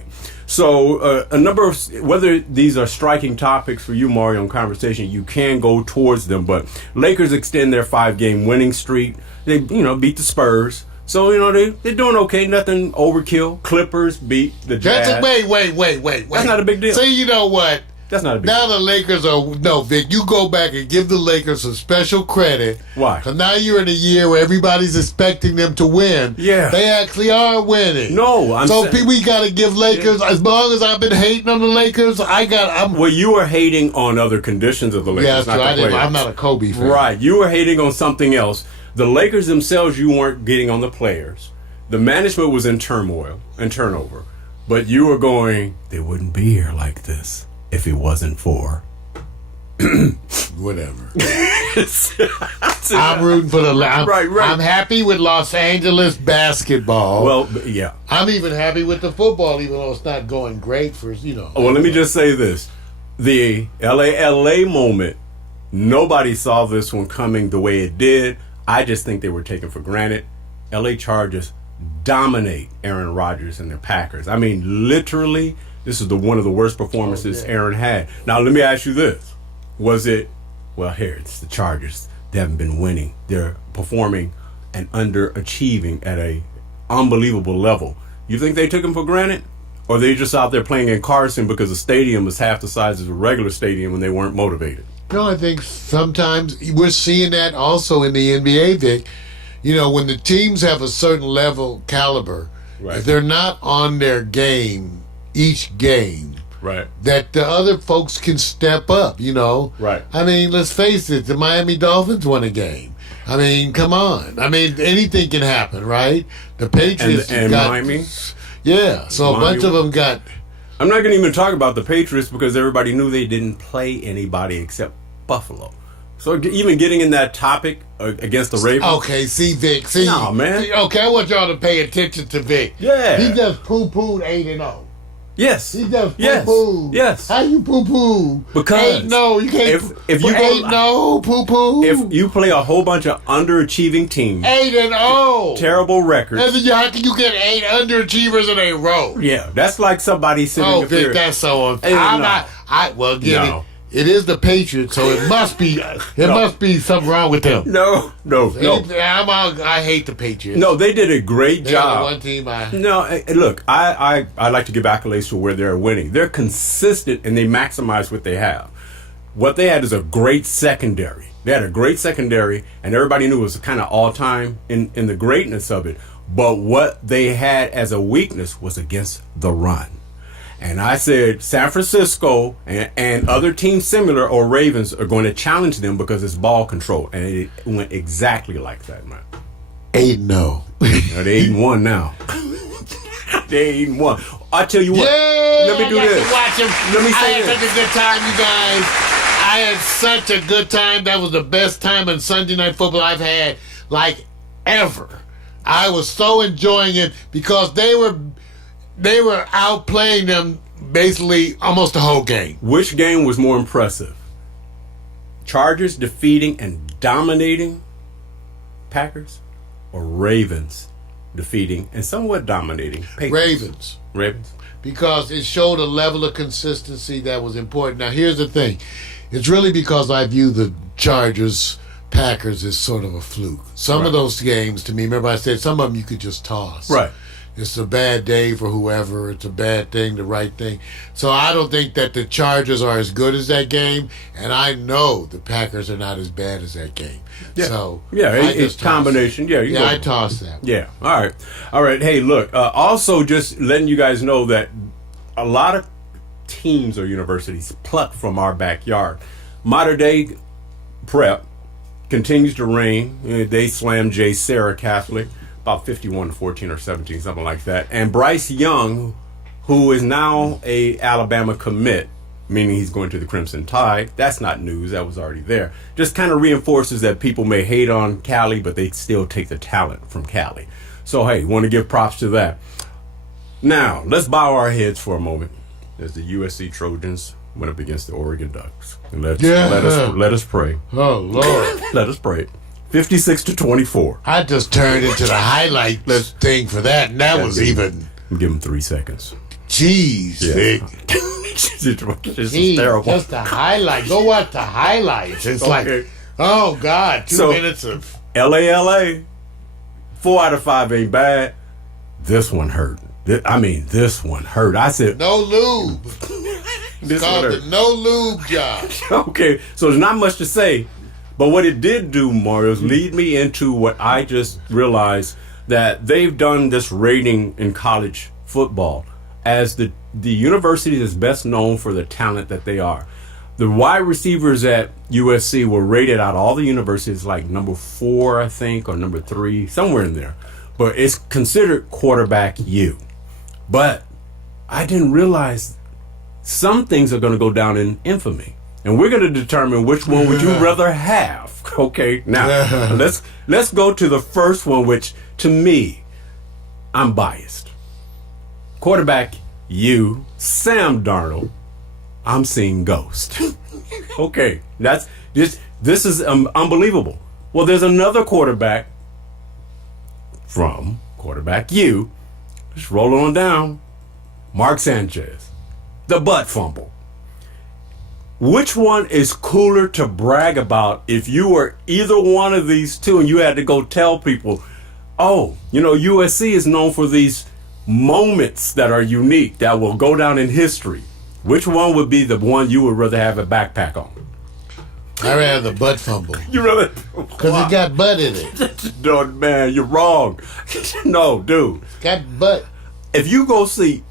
So a number of, whether these are striking topics for you, Mario, in conversation, you can go towards them. But Lakers extend their 5-game winning streak. They beat the Spurs. So, they're doing okay. Nothing overkill. Clippers beat the Jazz. Wait. That's not a big deal. See, you know what? That's not a big Now deal. the Lakers are... No, Vic, you go back and give the Lakers some special credit. Why? Because now you're in a year where everybody's expecting them to win. Yeah. They actually are winning. No, I'm So saying... we got to give Lakers... As long as I've been hating on the Lakers, Well, you were hating on other conditions of the Lakers, Yeah, that's not true. the players. I'm not a Kobe fan. Right. You were hating on something else. The Lakers themselves, you weren't getting on the players. The management was in turmoil and turnover. But you were going, they wouldn't be here like this if it wasn't for... Whatever. I'm rooting for the... Right. I'm happy with Los Angeles basketball. Well, yeah. I'm even happy with the football, even though it's not going great for, Well, let me just say this. The LA moment, nobody saw this one coming the way it did. I just think they were taken for granted. LA Chargers dominate Aaron Rodgers and their Packers. I mean, literally, this is one of the worst performances Aaron had. Now, let me ask you this. Was it, here, it's the Chargers. They haven't been winning. They're performing and underachieving at a unbelievable level. You think they took him for granted? or they just out there playing in Carson because the stadium is half the size of a regular stadium and they weren't motivated? No, I think sometimes we're seeing that also in the NBA, Vic. You know, when the teams have a certain level caliber, Right. if they're not on their game each game, Right. that the other folks can step up, you know. Right. I mean, let's face it, the Miami Dolphins won a game. I mean, come on. I mean, anything can happen, right? The Patriots And got... Miami? Yeah, so Miami- a bunch of them got... I'm not going to even talk about the Patriots because everybody knew they didn't play anybody except Buffalo. So even getting in that topic against the Ravens. Okay, see, Vic, see. No, man. Okay, I want y'all to pay attention to Vic. Yeah. He just poo-pooed 8-0. Yes. He just Yes. poo-pooed. Yes. How you poo-poo? Because 8-0, you can't... if you go- 8-0, poo-poo. If you play a whole bunch of underachieving teams, 8-0. terrible records. And then how can you get 8 underachievers in a row? Yeah, that's like somebody sitting Oh, up Vic, there. that's so unfair. Hey, I'm no. not... Well, again, No. it is the Patriots, so it must be... It must be something wrong with them. No. I hate the Patriots. No, they did a great They're the job. one team I... No, look, I like to give accolades to where they're winning. They're consistent and they maximize what they have. What they had is a great secondary. They had a great secondary, and everybody knew it was kind of all-time in the greatness of it. But what they had as a weakness was against the run. And I said San Francisco and other teams similar or Ravens are going to challenge them because it's ball control. And it went exactly like that, man. 8-0. They 8-1 now. They 8-1. I tell you what. Yeah, let me do I got this. to watch him. Let me I say had this. such a good time, you guys. I had such a good time. That was the best time in Sunday Night Football I've had, like, ever. I was so enjoying it because they were outplaying them basically almost the whole game. Which game was more impressive? Chargers defeating and dominating Packers, or Ravens defeating and somewhat dominating Patriots? Ravens. Because it showed a level of consistency that was important. Now, here's the thing. It's really because I view the Chargers, Packers as sort of a fluke. Some of those games, to me, remember I said some of them you could just toss. Right. It's a bad day for whoever. It's a bad thing, the right thing. So I don't think that the Chargers are as good as that game, and I know the Packers are not as bad as that game. Yeah. So Yeah, I it's just toss combination. it. Yeah, you go. I toss that. Yeah. All right. Hey, look. Also, just letting you guys know that a lot of teams or universities pluck from our backyard. Modern Day Prep continues to reign. They slammed J. Sarah Catholic about 51-14 or 17, something like that. And Bryce Young, who is now a Alabama commit, meaning he's going to the Crimson Tide. That's not news. That was already there. Just kind of reinforces that people may hate on Cali, but they still take the talent from Cali. So, hey, want to give props to that. Now, let's bow our heads for a moment as the USC Trojans went up against the Oregon Ducks. And let us pray. Oh, Lord. Let us pray. 56-24. I just turned into the highlight thing for that, and that was even... Give them 3 seconds. Jeez, Yeah. Vic. This is Jeez, terrible. just the highlight. Go watch the highlights. It's like, oh, God, 2 minutes of... LA. 4 out of 5 ain't bad. This one hurt. This one hurt. I said, No lube. this one Called hurt. the no lube job. Okay, so there's not much to say. But what it did do, Mario, is lead me into what I just realized, that they've done this rating in college football as the university that's best known for the talent that they are. The wide receivers at USC were rated out of all the universities like number 4, I think, or number 3, somewhere in there. But it's considered quarterback U. But I didn't realize some things are going to go down in infamy. And we're going to determine which one would you rather have. Okay, now let's go to the first one, which to me, I'm biased. Quarterback U, Sam Darnold. I'm seeing ghost. Okay, that's this is unbelievable. Well, there's another quarterback from quarterback U. Just roll on down. Mark Sanchez, the butt fumble. Which one is cooler to brag about if you were either one of these two and you had to go tell people, oh, USC is known for these moments that are unique that will go down in history, which one would be the one you would rather have a backpack on? I'd rather have the butt fumble. You rather? Because it got butt in it. No, man, you're wrong. No, dude. Got butt. If you go see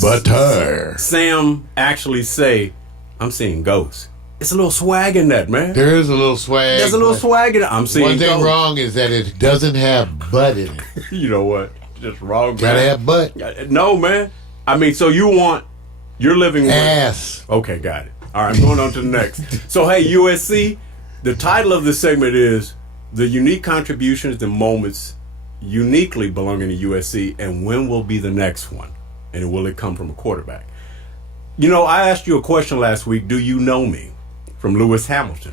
Butter. Sam actually say, I'm seeing ghosts. It's a little swag in that, man. There is a little swag. There's a little swag in it. I'm seeing One thing ghosts. wrong is that it doesn't have butt in it. You know what? Just wrong, Gotta man. have butt. No, man. I mean, so you're living with... Ass. Okay, got it. All right, going on to the next. So, hey, USC, the title of this segment is The Unique Contributions and Moments Uniquely Belonging to USC, and when will be the next one? And will it come from a quarterback? You know, I asked you a question last week, do you know me? From Lewis Hamilton.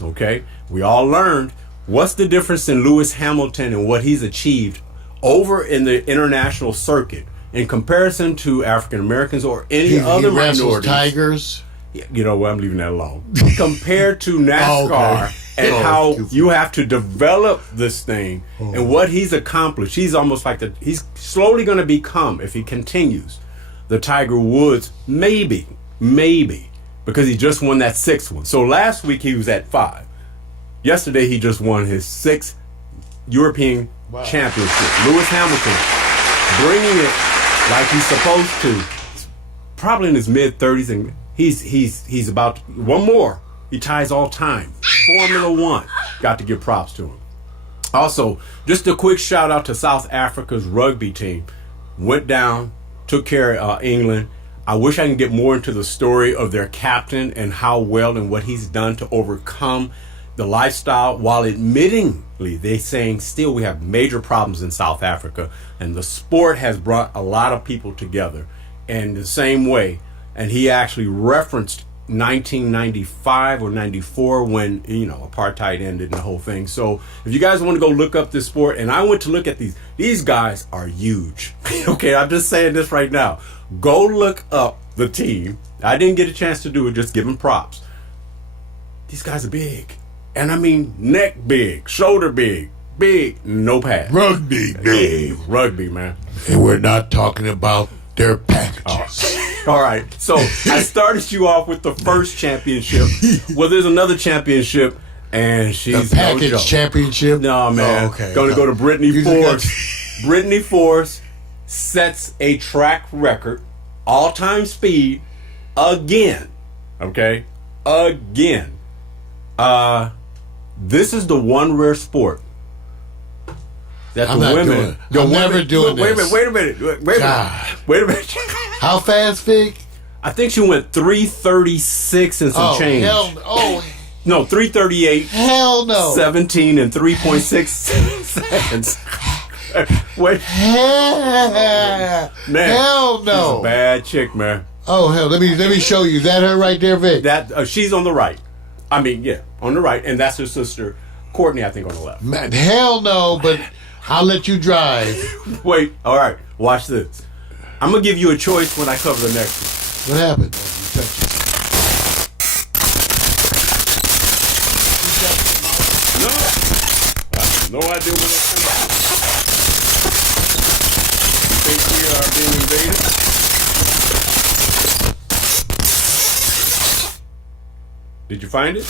Okay? We all learned what's the difference in Lewis Hamilton and what he's achieved over in the international circuit in comparison to African Americans or any other he wrestles minorities. tigers. You know what? I'm leaving that alone. Compared to NASCAR and how you have to develop this thing and what he's accomplished, he's almost like he's slowly going to become, if he continues, the Tiger Woods, maybe, because he just won that 6th one. So last week he was at 5. Yesterday he just won his 6th European championship. Lewis Hamilton bringing it like he's supposed to. Probably in his mid-30s, and he's about one more. He ties all time. Formula One. Got to give props to him. Also, just a quick shout out to South Africa's rugby team. Went down, took care of England. I wish I can get more into the story of their captain and how well and what he's done to overcome the lifestyle, while admittingly they saying still we have major problems in South Africa, and the sport has brought a lot of people together in the same way. And he actually referenced 1995 or 94 when, you know, apartheid ended and the whole thing. So if you guys want to go look up this sport, and I went to look at these guys are huge. Okay, I'm just saying this right now. Go look up the team. I didn't get a chance to do it, just give them props. These guys are big. And I mean neck big, shoulder big, no pad. Rugby, Big rugby, man. And we're not talking about their packages. All right, so I started you off with the first championship. Well, there's another championship, and she's The package no joke. championship? No, man. Oh, okay. Going to go to Brittany You Force. Brittany Force sets a track record, all-time speed, again. Okay? Again. This is the one rare sport that I'm the not women... doing it. I'm never doing this. Wait a minute. How fast, Fig? I think she went 3:36 and some change. No, 3:38. Hell no. 17 and 3.6 seconds. Wait, Hell, man, hell she's no. a bad chick, man. Oh hell, let me show you. Is that her right there, Vic? That she's on the right. I mean, yeah, on the right, and that's her sister, Courtney, I think, on the left. Man, hell no, but I'll let you drive. Wait, all right, watch this. I'm gonna give you a choice when I cover the next one. What happened? No, I have no idea what that's about. You think we are being invaded? Did you find it?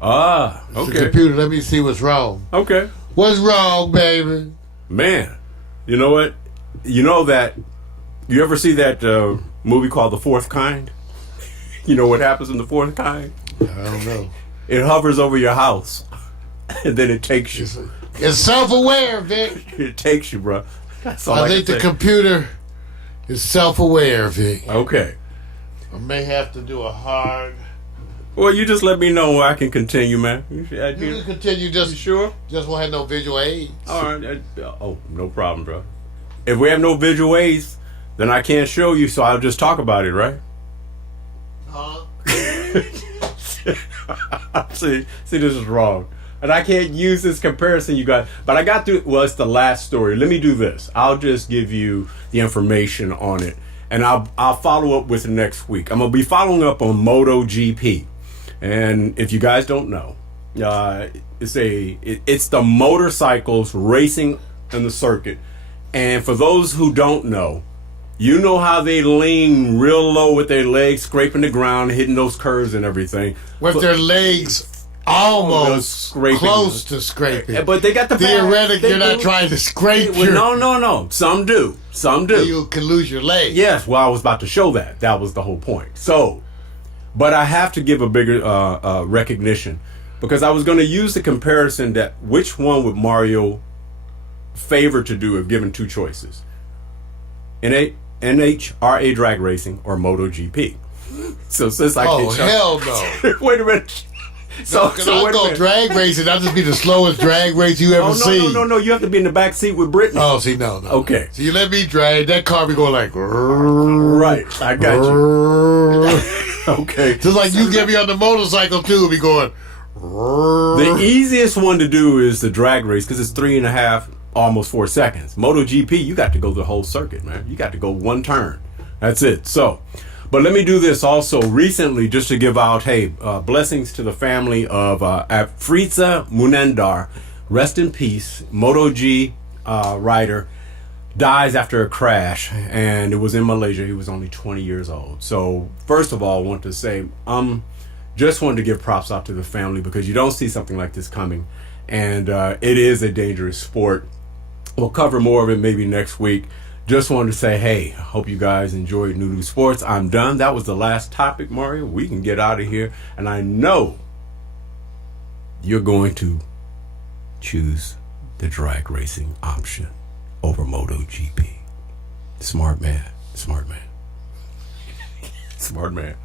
Ah, The okay. computer, let me see what's wrong. Okay. What's wrong, baby? Man, you know what? You know that, you ever see that movie called The Fourth Kind? You know what happens in The Fourth Kind? I don't know. It hovers over your house, and then it takes you. It's self-aware, Vic. It takes you, bro. That's all I I think can the say. computer is self-aware, Vic. Okay. I may have to do a hard... Well, you just let me know when I can continue, man. You You can continue, you just sure? won't have no visual aids. All right. Oh, no problem, bro. If we have no visual aids, then I can't show you, so I'll just talk about it, right? Huh? See, this is wrong. And I can't use this comparison you got. But I got through, well, it's the last story. Let me do this. I'll just give you the information on it. And I'll follow up with it next week. I'm going to be following up on MotoGP. And if you guys don't know, it's the motorcycles racing in the circuit. And for those who don't know, you know how they lean real low with their legs, scraping the ground, hitting those curves and everything. With their legs almost scraping. close to scraping. But they got the Theoretically, you're not trying to scrape your... No. Some do. You can lose your leg. Yes, well, I was about to show that. That was the whole point. So, but I have to give a bigger recognition, because I was going to use the comparison that which one would Mario favor to do if given two choices. NHRA drag racing or MotoGP. So since I Oh, can hell no. wait a minute. So I'll wait a go minute. drag racing. That'll just be the slowest drag race you ever seen. No. You have to be in the back seat with Brittany. Oh, see, no. Okay. So you let me drag, that car be going like... Right. I got you. Okay. Just like you get me on the motorcycle, too, be going... The easiest one to do is the drag race, because it's 3.5, almost 4 seconds. MotoGP, you got to go the whole circuit, man. You got to go one turn. That's it. So, but let me do this also recently, just to give out, blessings to the family of Afriza Munendar. Rest in peace. Moto G rider dies after a crash, and it was in Malaysia. He was only 20 years old. So, first of all, I want to say, just wanted to give props out to the family, because you don't see something like this coming, and it is a dangerous sport. We'll cover more of it maybe next week. Just wanted to say, hey, hope you guys enjoyed Nunu Sports. I'm done. That was the last topic, Mario. We can get out of here, and I know you're going to choose the drag racing option over MotoGP. Smart man. Smart man. Smart man.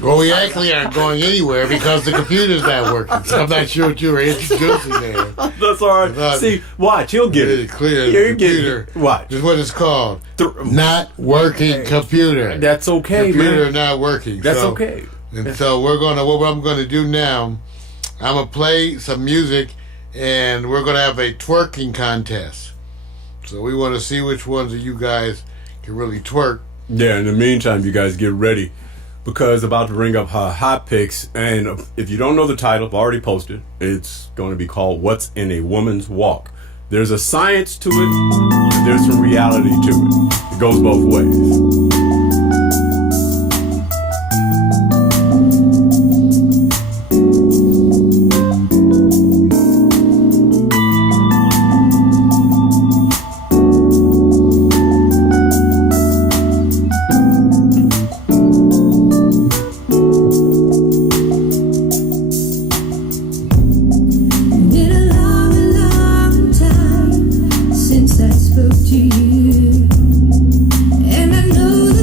Well, we actually aren't going anywhere because the computer's not working. So I'm not sure what you were introducing there. That's all right. See, watch, he'll get it. Clear. You'll The get computer it. Watch. is what it's called. Not working computer. That's okay, Computer man. not working. That's so, okay. And so what I'm gonna do now, I'm gonna play some music, and we're gonna have a twerking contest. So we want to see which ones of you guys can really twerk. Yeah, in the meantime, you guys get ready, because about to bring up hot picks. And if you don't know the title, I've already posted. It's going to be called What's in a Woman's Walk. There's a science to it, and there's some reality to it. It goes both ways. Been a long, long time since I spoke to you, and I know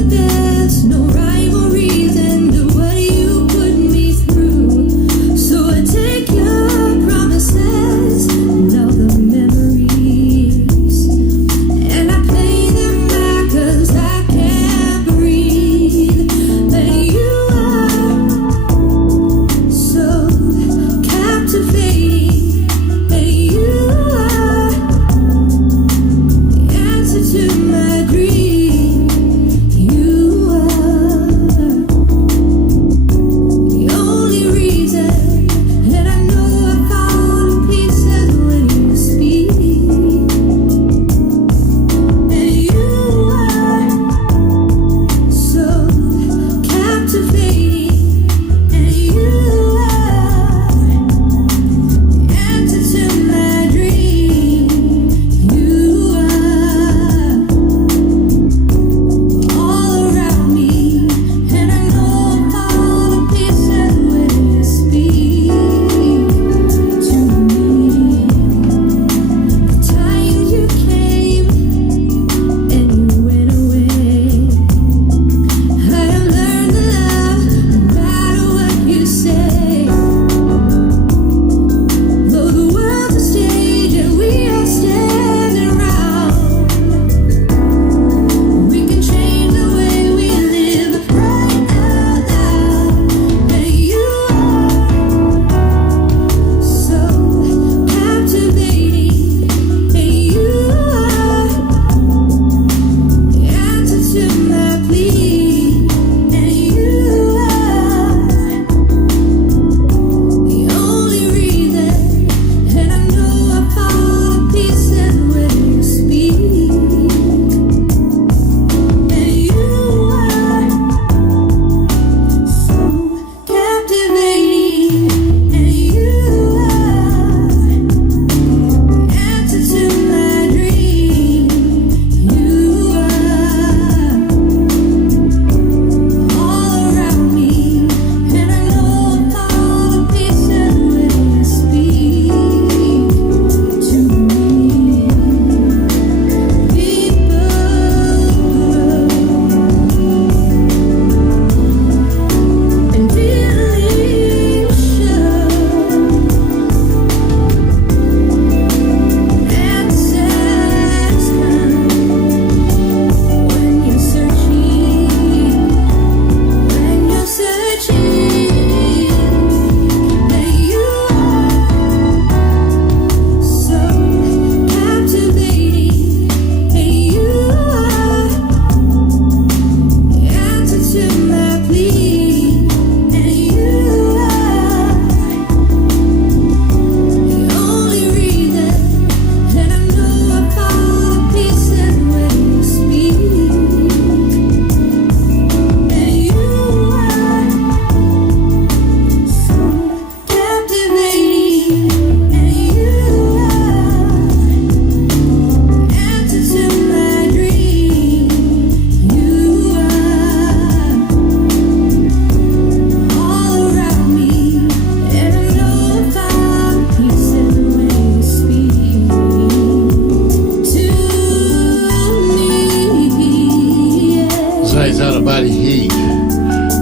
Body Heat.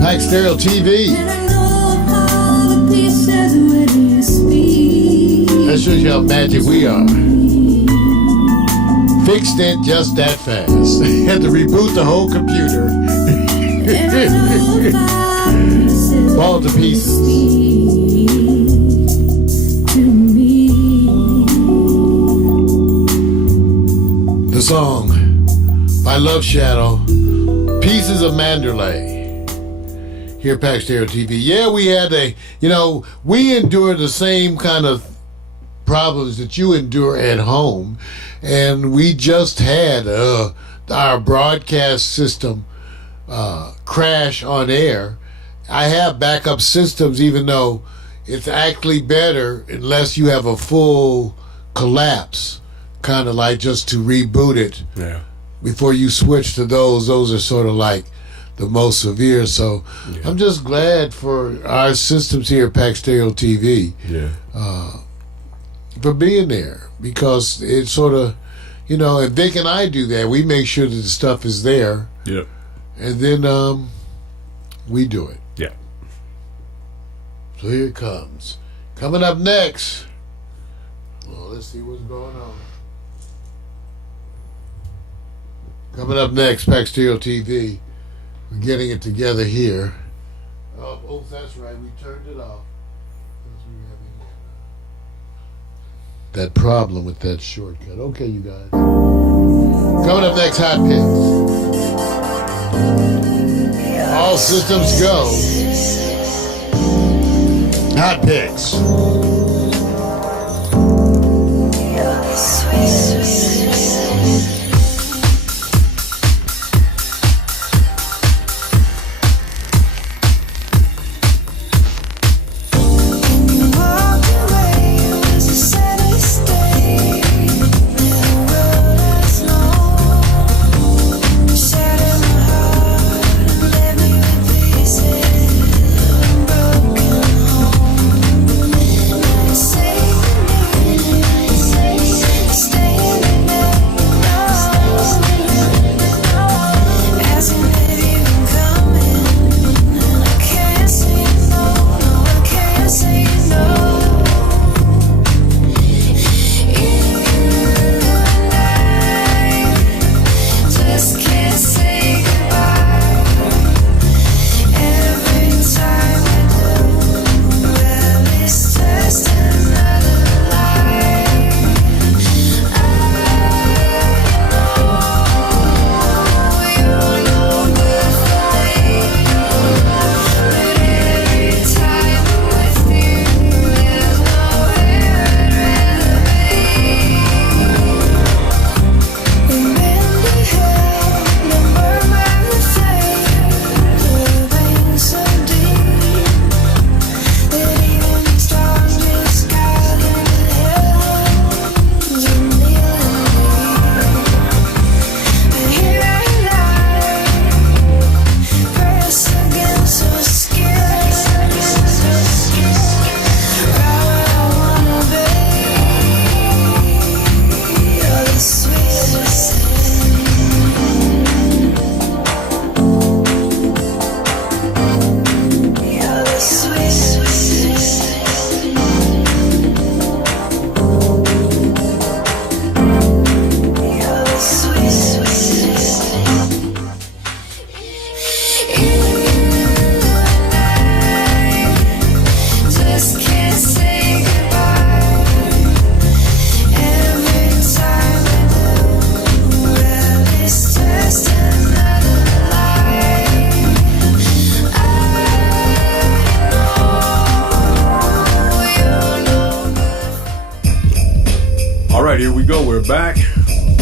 Pack Stereo TV. That shows you how magic we are. Fixed it just that fast. Had to reboot the whole computer. Fall to pieces. The song by Love Shadow, Pieces of Mandalay. Here at Pack Stereo TV. Yeah, we had we endure the same kind of problems that you endure at home. And we just had our broadcast system crash on air. I have backup systems, even though it's actually better unless you have a full collapse, kind of like just to reboot it before you switch to those. Those are sort of like the most severe. So I'm just glad for our systems here at Pack Stereo TV for being there, because it's sort of, and Vic and I do that. We make sure that the stuff is there. Yep. And then we do it. Yeah. So here it comes. Coming up next. Well, let's see what's going on. Coming up next, Pack Stereo TV. We're getting it together here. Oh, that's right. We turned it off. That problem with that shortcut. Okay, you guys. Coming up next, Hot Picks. All systems go. Hot Picks. right, here we go. We're back.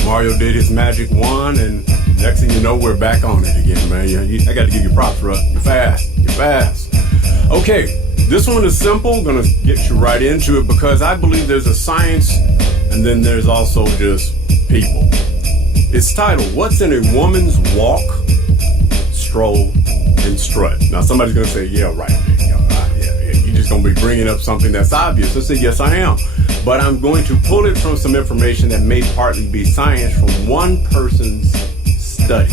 Mario did his magic wand, and next thing you know, we're back on it again, man. I got to give you props, bro. You're fast. You're fast. Okay, this one is simple. I'm going to get you right into it because I believe there's a science and then there's also just people. It's titled, What's in a Woman's Walk, Stroll, and Strut? Now, somebody's going to say, yeah, right. You're just going to be bringing up something that's obvious. I say, yes, I am. But I'm going to pull it from some information that may partly be science from one person's study.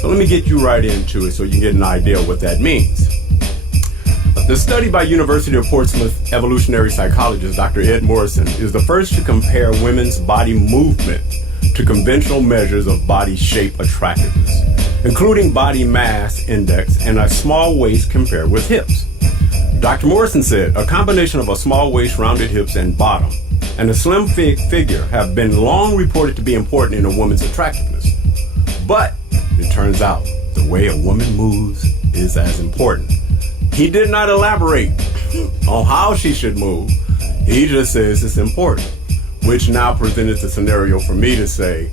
So let me get you right into it so you can get an idea of what that means. The study by University of Portsmouth evolutionary psychologist Dr. Ed Morrison is the first to compare women's body movement to conventional measures of body shape attractiveness, including body mass index and a small waist compared with hips. Dr. Morrison said, a combination of a small waist, rounded hips, and bottom, and a slim figure have been long reported to be important in a woman's attractiveness. But it turns out the way a woman moves is as important. He did not elaborate on how she should move. He just says it's important, which now presented the scenario for me to say,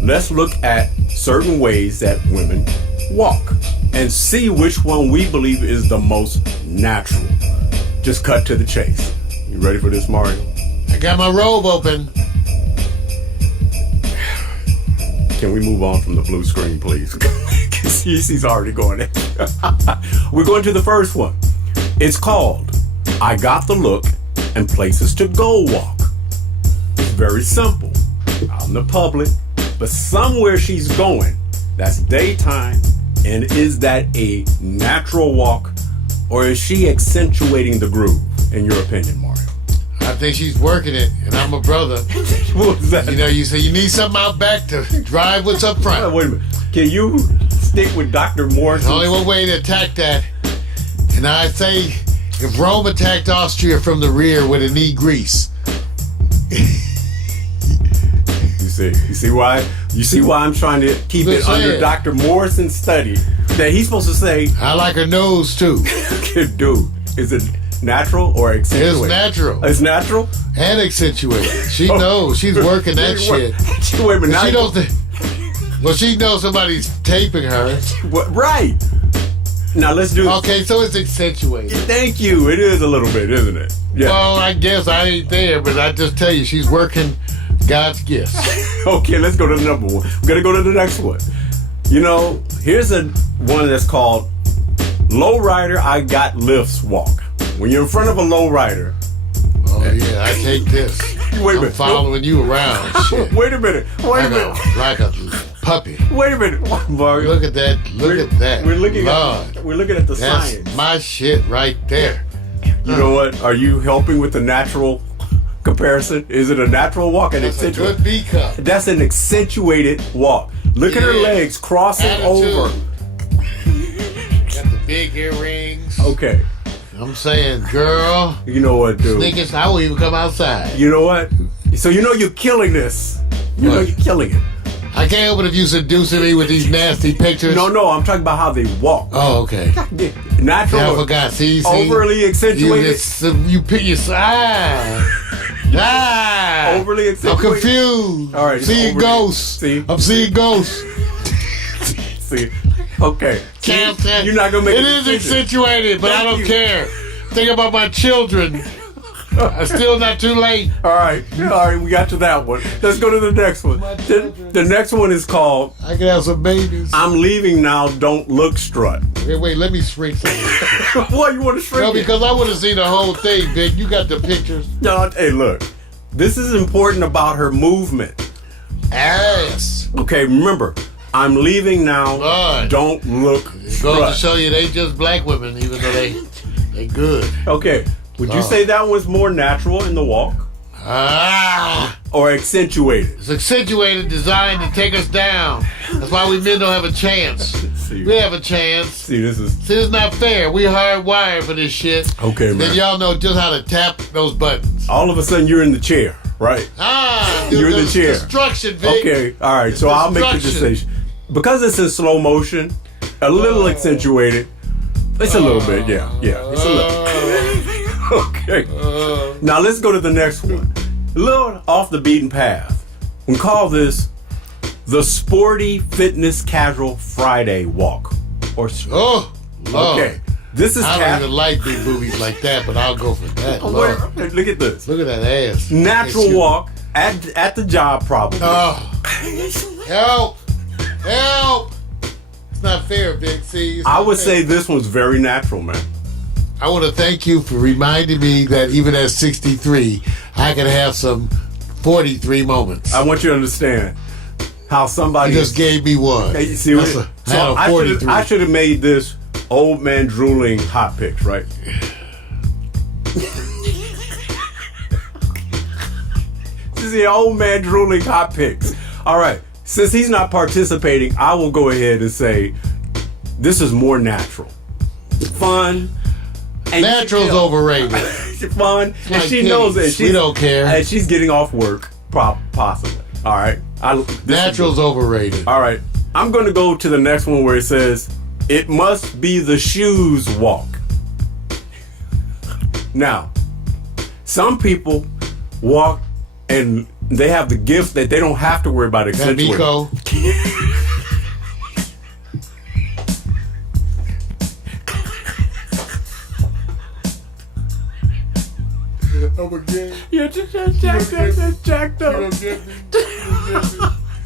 let's look at certain ways that women walk and see which one we believe is the most natural. Just cut to the chase. You ready for this, Mario? I got my robe open. Can we move on from the blue screen, please? He's already going there. We're going to the first one. It's called I Got the Look and Places to Go Walk. It's very simple. Out in the public, but somewhere she's going. That's daytime. And is that a natural walk, or is she accentuating the groove, in your opinion, Mario? I think she's working it, and I'm a brother. What was that? You know, you say you need something out back to drive what's up front. Wait a minute. Can you stick with Dr. Morrison? There's only one way to attack that. And I say, if Rome attacked Austria from the rear with a knee grease. You see why I'm trying to keep it under Dr. Morrison's study that he's supposed to say, I like her nose too. Dude, is it natural or accentuated? It's natural. It's natural? And accentuated. She knows. She's working that shit. Wait a minute. She don't well, she knows somebody's taping her. Right. Now let's do it. Okay, so it's accentuated. Thank you. It is a little bit, isn't it? Yeah. Well, I guess I ain't there, but I just tell you, she's working God's gifts. Okay, let's go to the number one. We're going to go to the next one. You know, here's one that's called Lowrider I Got Lifts Walk. When you're in front of a lowrider. Oh, yeah, I take this. Wait a minute. I'm following you around. Shit. Wait a minute. Like a puppy. Wait a minute, Mario. Look at that. Look at that. We're looking Lord. at the That's science. my shit right there. You know what? Are you helping with the natural comparison? Is it a natural walk? That's a good B cup. That's an accentuated walk. Look at her legs crossing over. Got the big earrings. Okay. I'm saying, girl. You know what, dude? Sneakers, I won't even come outside. You know what? So you know you're killing this. You know you're killing it. I can't help it if you seducing me with these nasty pictures. No, I'm talking about how they walk. Oh, okay. Natural. I forgot. See, overly accentuated. You pick your side. Overly accentuated. I'm confused. All right. Seeing ghosts. See? I'm seeing ghosts. See? Okay. You're not gonna make it. It is accentuated, but I don't care. Think about my children. It's still not too late. All right, we got to that one. Let's go to the next one. The next one is called I can have some babies. I'm leaving now, don't look strut. Wait, let me shrink something. Why you want to shrink it? Because I want to see the whole thing, Vic. You got the pictures. No, hey, look. This is important about her movement. Ass. Okay, remember, I'm leaving now, Lord. Don't look strut. Goes to show you they just black women, even though they good. Okay. Would you say that was more natural in the walk? Or accentuated? It's accentuated, designed to take us down. That's why we men don't have a chance. We have a chance. See, this is not fair. We hardwired for this shit. Okay, man. Then y'all know just how to tap those buttons. All of a sudden, you're in the chair, right? You're in the chair. Destruction, Vic. Okay, all right. So I'll make the decision. Because it's in slow motion, a little accentuated. It's a little bit, yeah. It's a little. Okay. Now let's go to the next one. A little off the beaten path. We call this the Sporty Fitness Casual Friday Walk. Lord. Okay. This is I don't even like big boobies like that, but I'll go for that. Look at this. Look at that ass. Natural walk at the job, probably. Help! It's not fair, Vic. See, I would say this one's very natural, man. I want to thank you for reminding me that even at 63, I can have some 43 moments. I want you to understand how somebody You just gave me one. Hey, you see what? I had a 43. I should have made this old man drooling hot picks, right? This is the old man drooling hot picks. All right. Since he's not participating, I will go ahead and say this is more natural, fun. And Natural's overrated. Fun, and like she knows it. we don't care. And she's getting off work, possibly. All right. Natural's overrated. All right. I'm going to go to the next one where it says, it must be the shoes walk. Now, some people walk and they have the gift that they don't have to worry about accentuating. Nico. You're just jacked up.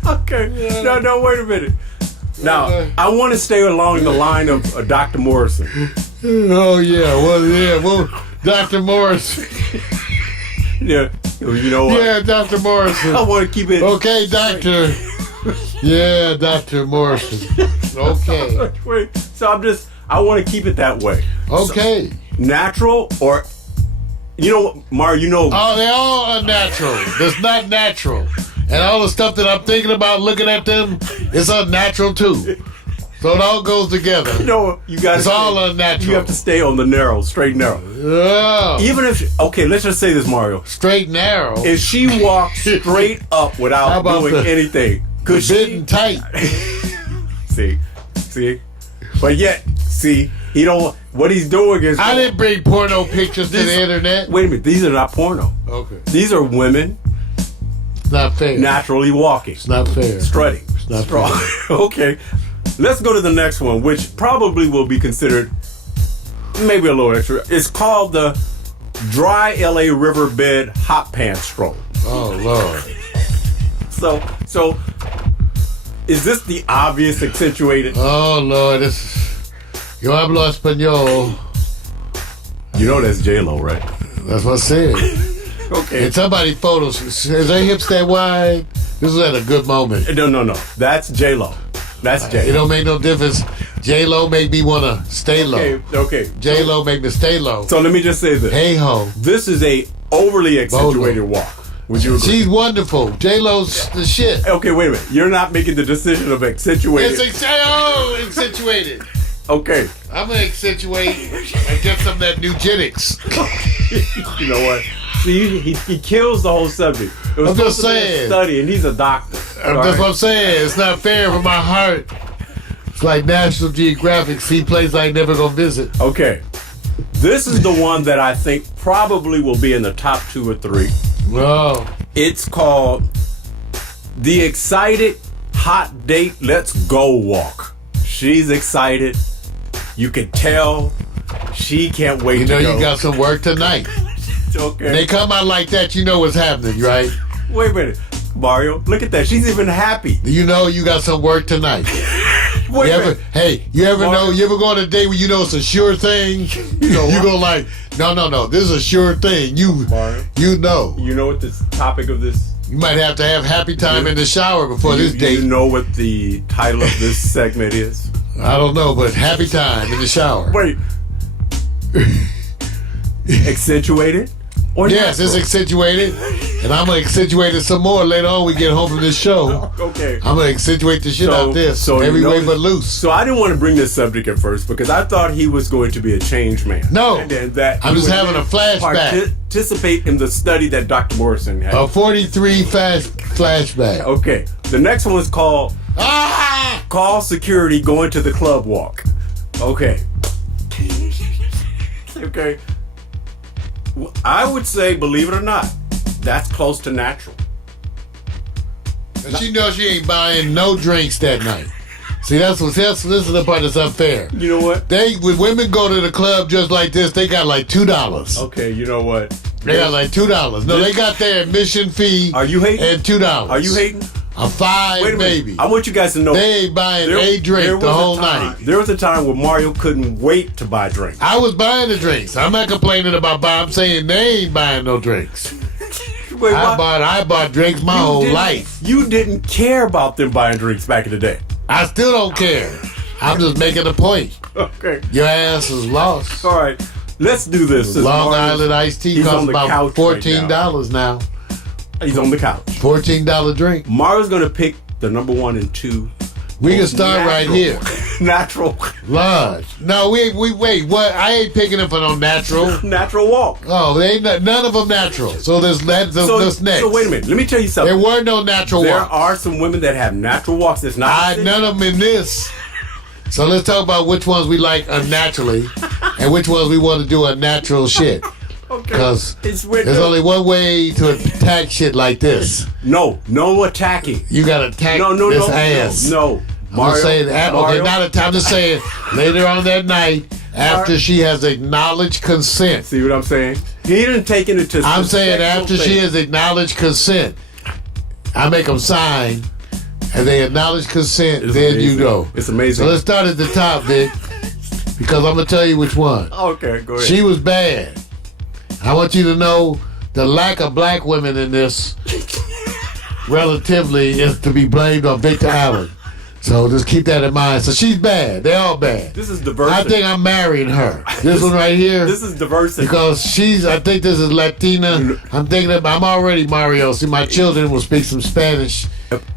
Okay. No, wait a minute. Now, I want to stay along the line of Dr. Morrison. Oh, yeah. Well, Dr. Morrison. Yeah. You know what? Yeah, Dr. Morrison. I want to keep it. Okay, Doctor. Yeah, Dr. Morrison. Okay. Wait. So I want to keep it that way. Okay. So, natural or, you know what, Mario, Oh, they're all unnatural. That's not natural. And all the stuff that I'm thinking about looking at them, it's unnatural too. So it all goes together. You guys. It's all unnatural. You have to stay on the straight and narrow. Oh, Even if, okay, let's just say this, Mario. straight and narrow. If she walked straight up How without about doing anything, could bit she? and tight. See, but yet, he don't. What he's doing is. I didn't bring porno pictures to the internet. Wait a minute, these are not porno. Okay. These are women It's not fair. naturally walking, It's not fair. strutting. It's not fair. Okay, let's go to the next one, which probably will be considered maybe a little extra. It's called the Dry LA Riverbed Hot Pants Stroll. Oh, Lord. So, is this the obvious accentuated? Oh, Lord. Yo hablo español. You know that's J-Lo, right? That's what I said. Okay. And somebody photos. Is their hips that wide? This was at a good moment. No. That's J-Lo. That's It J-Lo. don't make no difference. J-Lo make me want to stay low. Okay. J-Lo make me stay low. So let me just say this. Hey ho. This is a overly accentuated walk. Would you agree? She's wonderful. J-Lo's the shit. Okay, wait a minute. You're not making the decision of accentuated. It's accentuated. Okay. I'm gonna accentuate and get some of that Nugenics. You know what? See, he kills the whole subject. It was I'm just supposed to be a saying. study, and he's a doctor. That's what I'm saying. It's not fair for my heart. It's like National Geographic. See places I ain't never gonna visit. Okay. This is the one that I think probably will be in the top 2 or 3. Oh. It's called the Excited Hot Date Let's Go Walk. She's excited. You can tell she can't wait You to know go. you got some work tonight. Okay. They come out like that, you know what's happening, right? Wait a minute. Mario, look at that. She's even happy. You know you got some work tonight. Wait You a ever, minute. hey, you ever Mario. know? You ever go on a date where you know it's a sure thing? You go like, no, this is a sure thing. Mario. You know. You know what the topic of this? You might have to have happy time in the shower before this date. You know what the title of this segment is? I don't know, but happy time in the shower. Wait. Accentuated? Or Yes, it's natural? accentuated, and I'm gonna accentuate it some more later on. We get home from this show. Okay. I'm gonna accentuate the shit out this. you Every way notice- but loose. So I didn't want to bring this subject at first because I thought he was going to be a changed man. No. And then that I'm he just would having a flashback. Participate in the study that Dr. Morrison had. A 43 fast flashback. Okay. The next one is called Ah! Call Security Going to the Club Walk. Okay. Okay. Well, I would say, believe it or not, that's close to natural. And she knows she ain't buying no drinks that night. See, this is the part that's unfair. You know what? When women go to the club just like this, they got like $2. Okay, you know what? They got like $2. No, they got their admission fee. Are you hating? And $2. Are you hating? A 5 Wait a minute. maybe. I want you guys to know. They ain't buying a there drink was the a whole time- night. There was a time where Mario couldn't wait to buy drinks. I was buying the drinks. I'm not complaining about buying. I'm saying they ain't buying no drinks. Wait, I bought drinks my whole life. You didn't care about them buying drinks back in the day. I still don't care. I'm just making a point. Okay. Your ass is lost. All right. Let's do this. Long Island iced tea costs about $14 now. He's on the couch. $14 drink. Mario's going to pick the number 1 and 2. We can start right here. Natural. Lodge. No, we wait. What? I ain't picking it for no natural. Natural walk. Oh, they ain't none of them natural. So that's next. So wait a minute. Let me tell you something. There were no natural There walks. are some women that have natural walks. That's not None of them in this. So let's talk about which ones we like unnaturally and which ones we want to do unnatural shit. Okay. Because there's only one way to attack shit like this. No attacking. You got to attack this ass. No. I'm just saying, okay, I'm just saying, later on that night, after she has acknowledged consent. See what I'm saying? He didn't take it into. I'm saying after she has acknowledged consent, I make them sign, and they acknowledge consent, it's then amazing. you go. It's amazing. So let's start at the top, Vic, because I'm going to tell you which one. Okay, go ahead. She was bad. I want you to know the lack of black women in this relatively is to be blamed on Victor Allen. So just keep that in mind. So she's bad. They're all bad. This is diversity. I think I'm marrying her. This one right here. This is diversity. Because I think this is Latina. I'm already Mario. See, my children will speak some Spanish.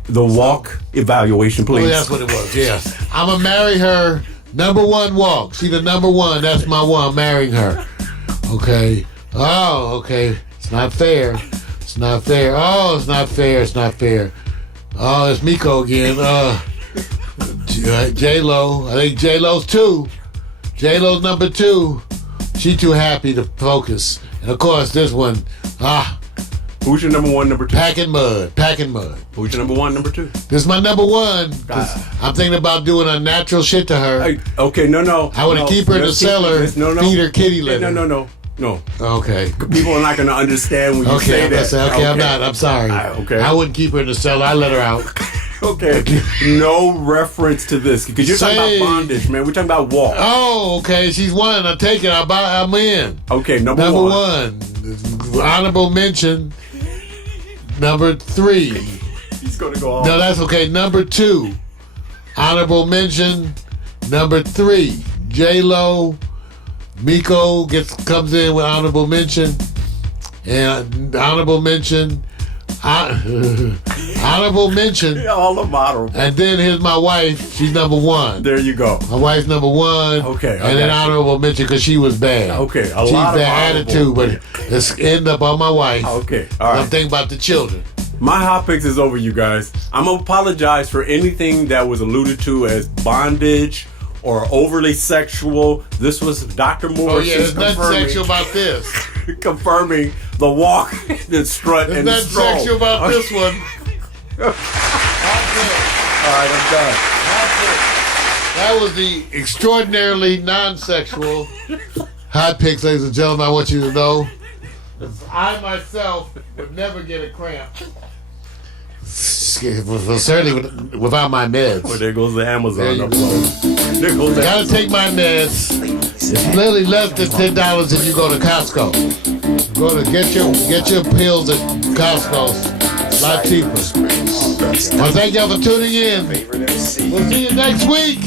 The walk evaluation, please. Oh, that's what it was, yeah. I'm going to marry her. Number 1 walk. She the number 1. That's my one. I'm marrying her. Okay. Oh, okay. It's not fair. It's not fair. Oh, it's not fair. It's not fair. Oh, it's Miko again. J-Lo. I think J-Lo's 2. J-Lo's number 2. She too happy to focus. And of course, this one, Who's your number 1, number 2? Packing mud. Who's your number 1, number 2? This is my number 1. I'm thinking about doing unnatural shit to her. Okay, no. I want to keep her in the cellar, feed her kitty litter. No. Okay. People are not going to understand when you say that. I'm not. I'm sorry. Okay. I wouldn't keep her in the cellar. I let her out. Okay. No reference to this. Because you're talking about bondage, man. We're talking about walk. Oh, okay. She's 1. I take it. I'm in. Okay, number 1. Honorable mention. Number 3. He's going to go off. No, that's okay. Number 2. Honorable mention. Number 3. J-Lo. Miko comes in with honorable mention. And honorable mention. Honorable mention. All of honorable. And then here's my wife. She's number 1. There you go. My wife's number 1. Okay. And then honorable mention because she was bad. Okay. She's bad attitude, but it's end up on my wife. Okay. All right. I'm thinking about the children. My hot picks is over, you guys. I'm going to apologize for anything that was alluded to as bondage or overly sexual. This was Dr. Morris. Oh, yeah, there's nothing sexual about this. Confirming the walk, the strut, there's and the nothing stroll. sexual about this one. All right, I'm done. That was the extraordinarily non-sexual hot picks, ladies and gentlemen. I want you to know I myself would never get a cramp. Well, certainly without my meds. Well, there goes the Amazon There upload. There goes the Gotta take my meds. It's literally less than $10 if you go to Costco. Go to get your pills at Costco. It's a lot cheaper. Well, thank y'all for tuning in. We'll see you next week.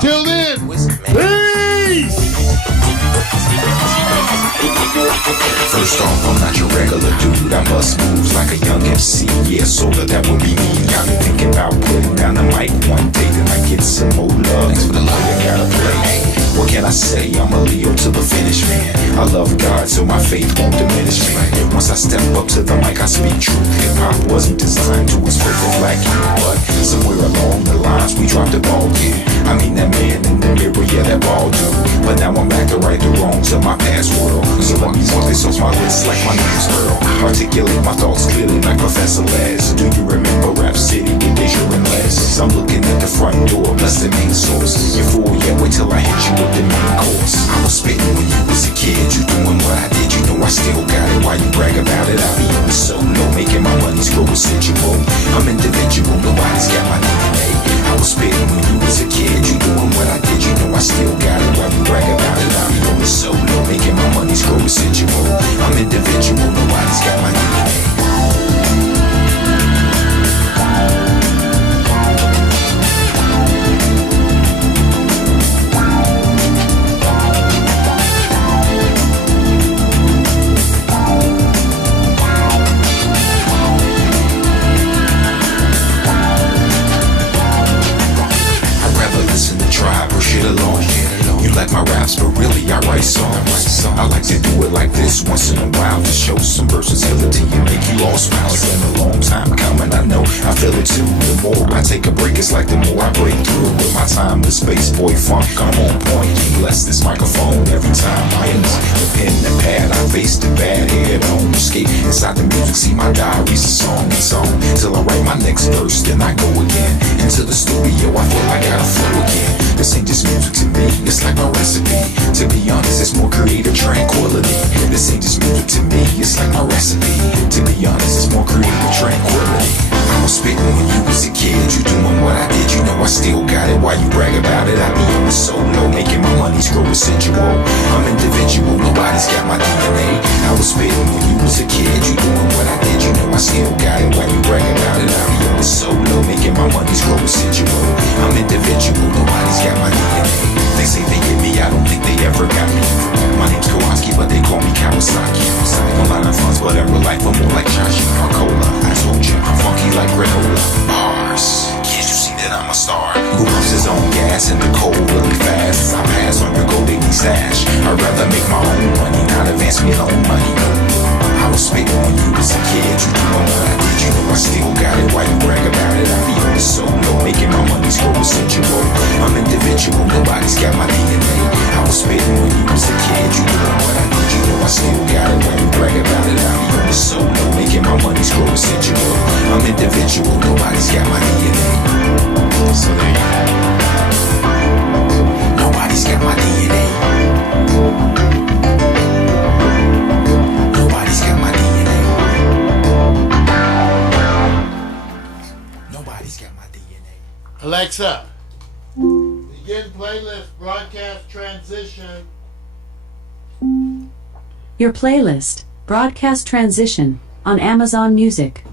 Till then, peace. First off, I'm not your regular dude. I bust moves like a young MC. Yeah, soda, that would be me. Got me thinking about putting down the mic one day. Then I get some more love. Thanks for the love you gotta play. What can I say? I'm a Leo to the finish, man. I love God, so my faith won't diminish, man. Once I step up to the mic, I speak truth. Hip-hop wasn't designed to expose the black youth, but somewhere along the lines, we dropped the ball, yeah. I mean, that man in the mirror, yeah, that ball dude. But now I'm back to right the wrongs of my past world. So let me want this off my list like my name's Earl. Articulate my thoughts clearly like Professor Laz. Do you remember Rap City with Deja and Les? I'm looking at the front door, plus the main source. You fool, yeah, wait till I hit you with the main course. I was spitting when you was a kid. You doing what I did, you know I still got it. Why you brag about it? I be on the solo, making my money's grow residual. I'm individual, nobody's got my DNA. I was spitting when you was a kid. You doing what I did, you know I still got it. Why you brag about it? I be on the solo, making my money's grow residual. I'm individual, nobody's got my DNA. smile. It's been a long time coming, I know, I feel it too. The more I take a break, it's like the more I break through. With my time, the space boy funk, I'm on point. Bless this microphone every time I use the pen and pad. I face the bad head on skate inside the music. See my diary's a song and song till I write my next verse. Then I go again into the studio. I feel like I gotta flow again. This ain't just music to me, it's like my recipe. To be honest, it's more creative tranquility. This ain't just music to me, it's like my recipe. To be honest, it's more creative tranquility. I was spitting when you was a kid. You doing what I did, you know I still got it. Why you brag about it? I be on the solo, making my money grow residual. I'm individual, nobody's got my DNA. I was spitting when you was a kid. You doing what I did, you know I still got it. Why you brag about it? I be on the solo, making my money grow residual. I'm individual, nobody's got my DNA. They say they get me, I don't think they ever got me. My name's Kowalski, but they call me Kawasaki. A lot of funds, but in real life I'm more like Josh Coca-Cola. I told you, I'm funky like granola. Bars, can't you see that I'm a star? Who pumps his own gas in the cold really fast? I pass on your gold daily stash. I'd rather make my own money, not advance me loan money. I was spitting when you was a kid. You doing what I did, you know I still got it. Why you brag about it? I be on the solo, making my money grow residual. I'm individual, nobody's got my DNA. I was spitting when you was a kid. You doing what I did, you know I still got it. Why you brag about it? I be on the solo, making my money grow residual. I'm individual, nobody's got my DNA. So there you go. Nobody's got my DNA. Nobody's got my DNA. Nobody's got my DNA. Alexa, begin playlist broadcast transition. Your playlist, Broadcast Transition, on Amazon Music.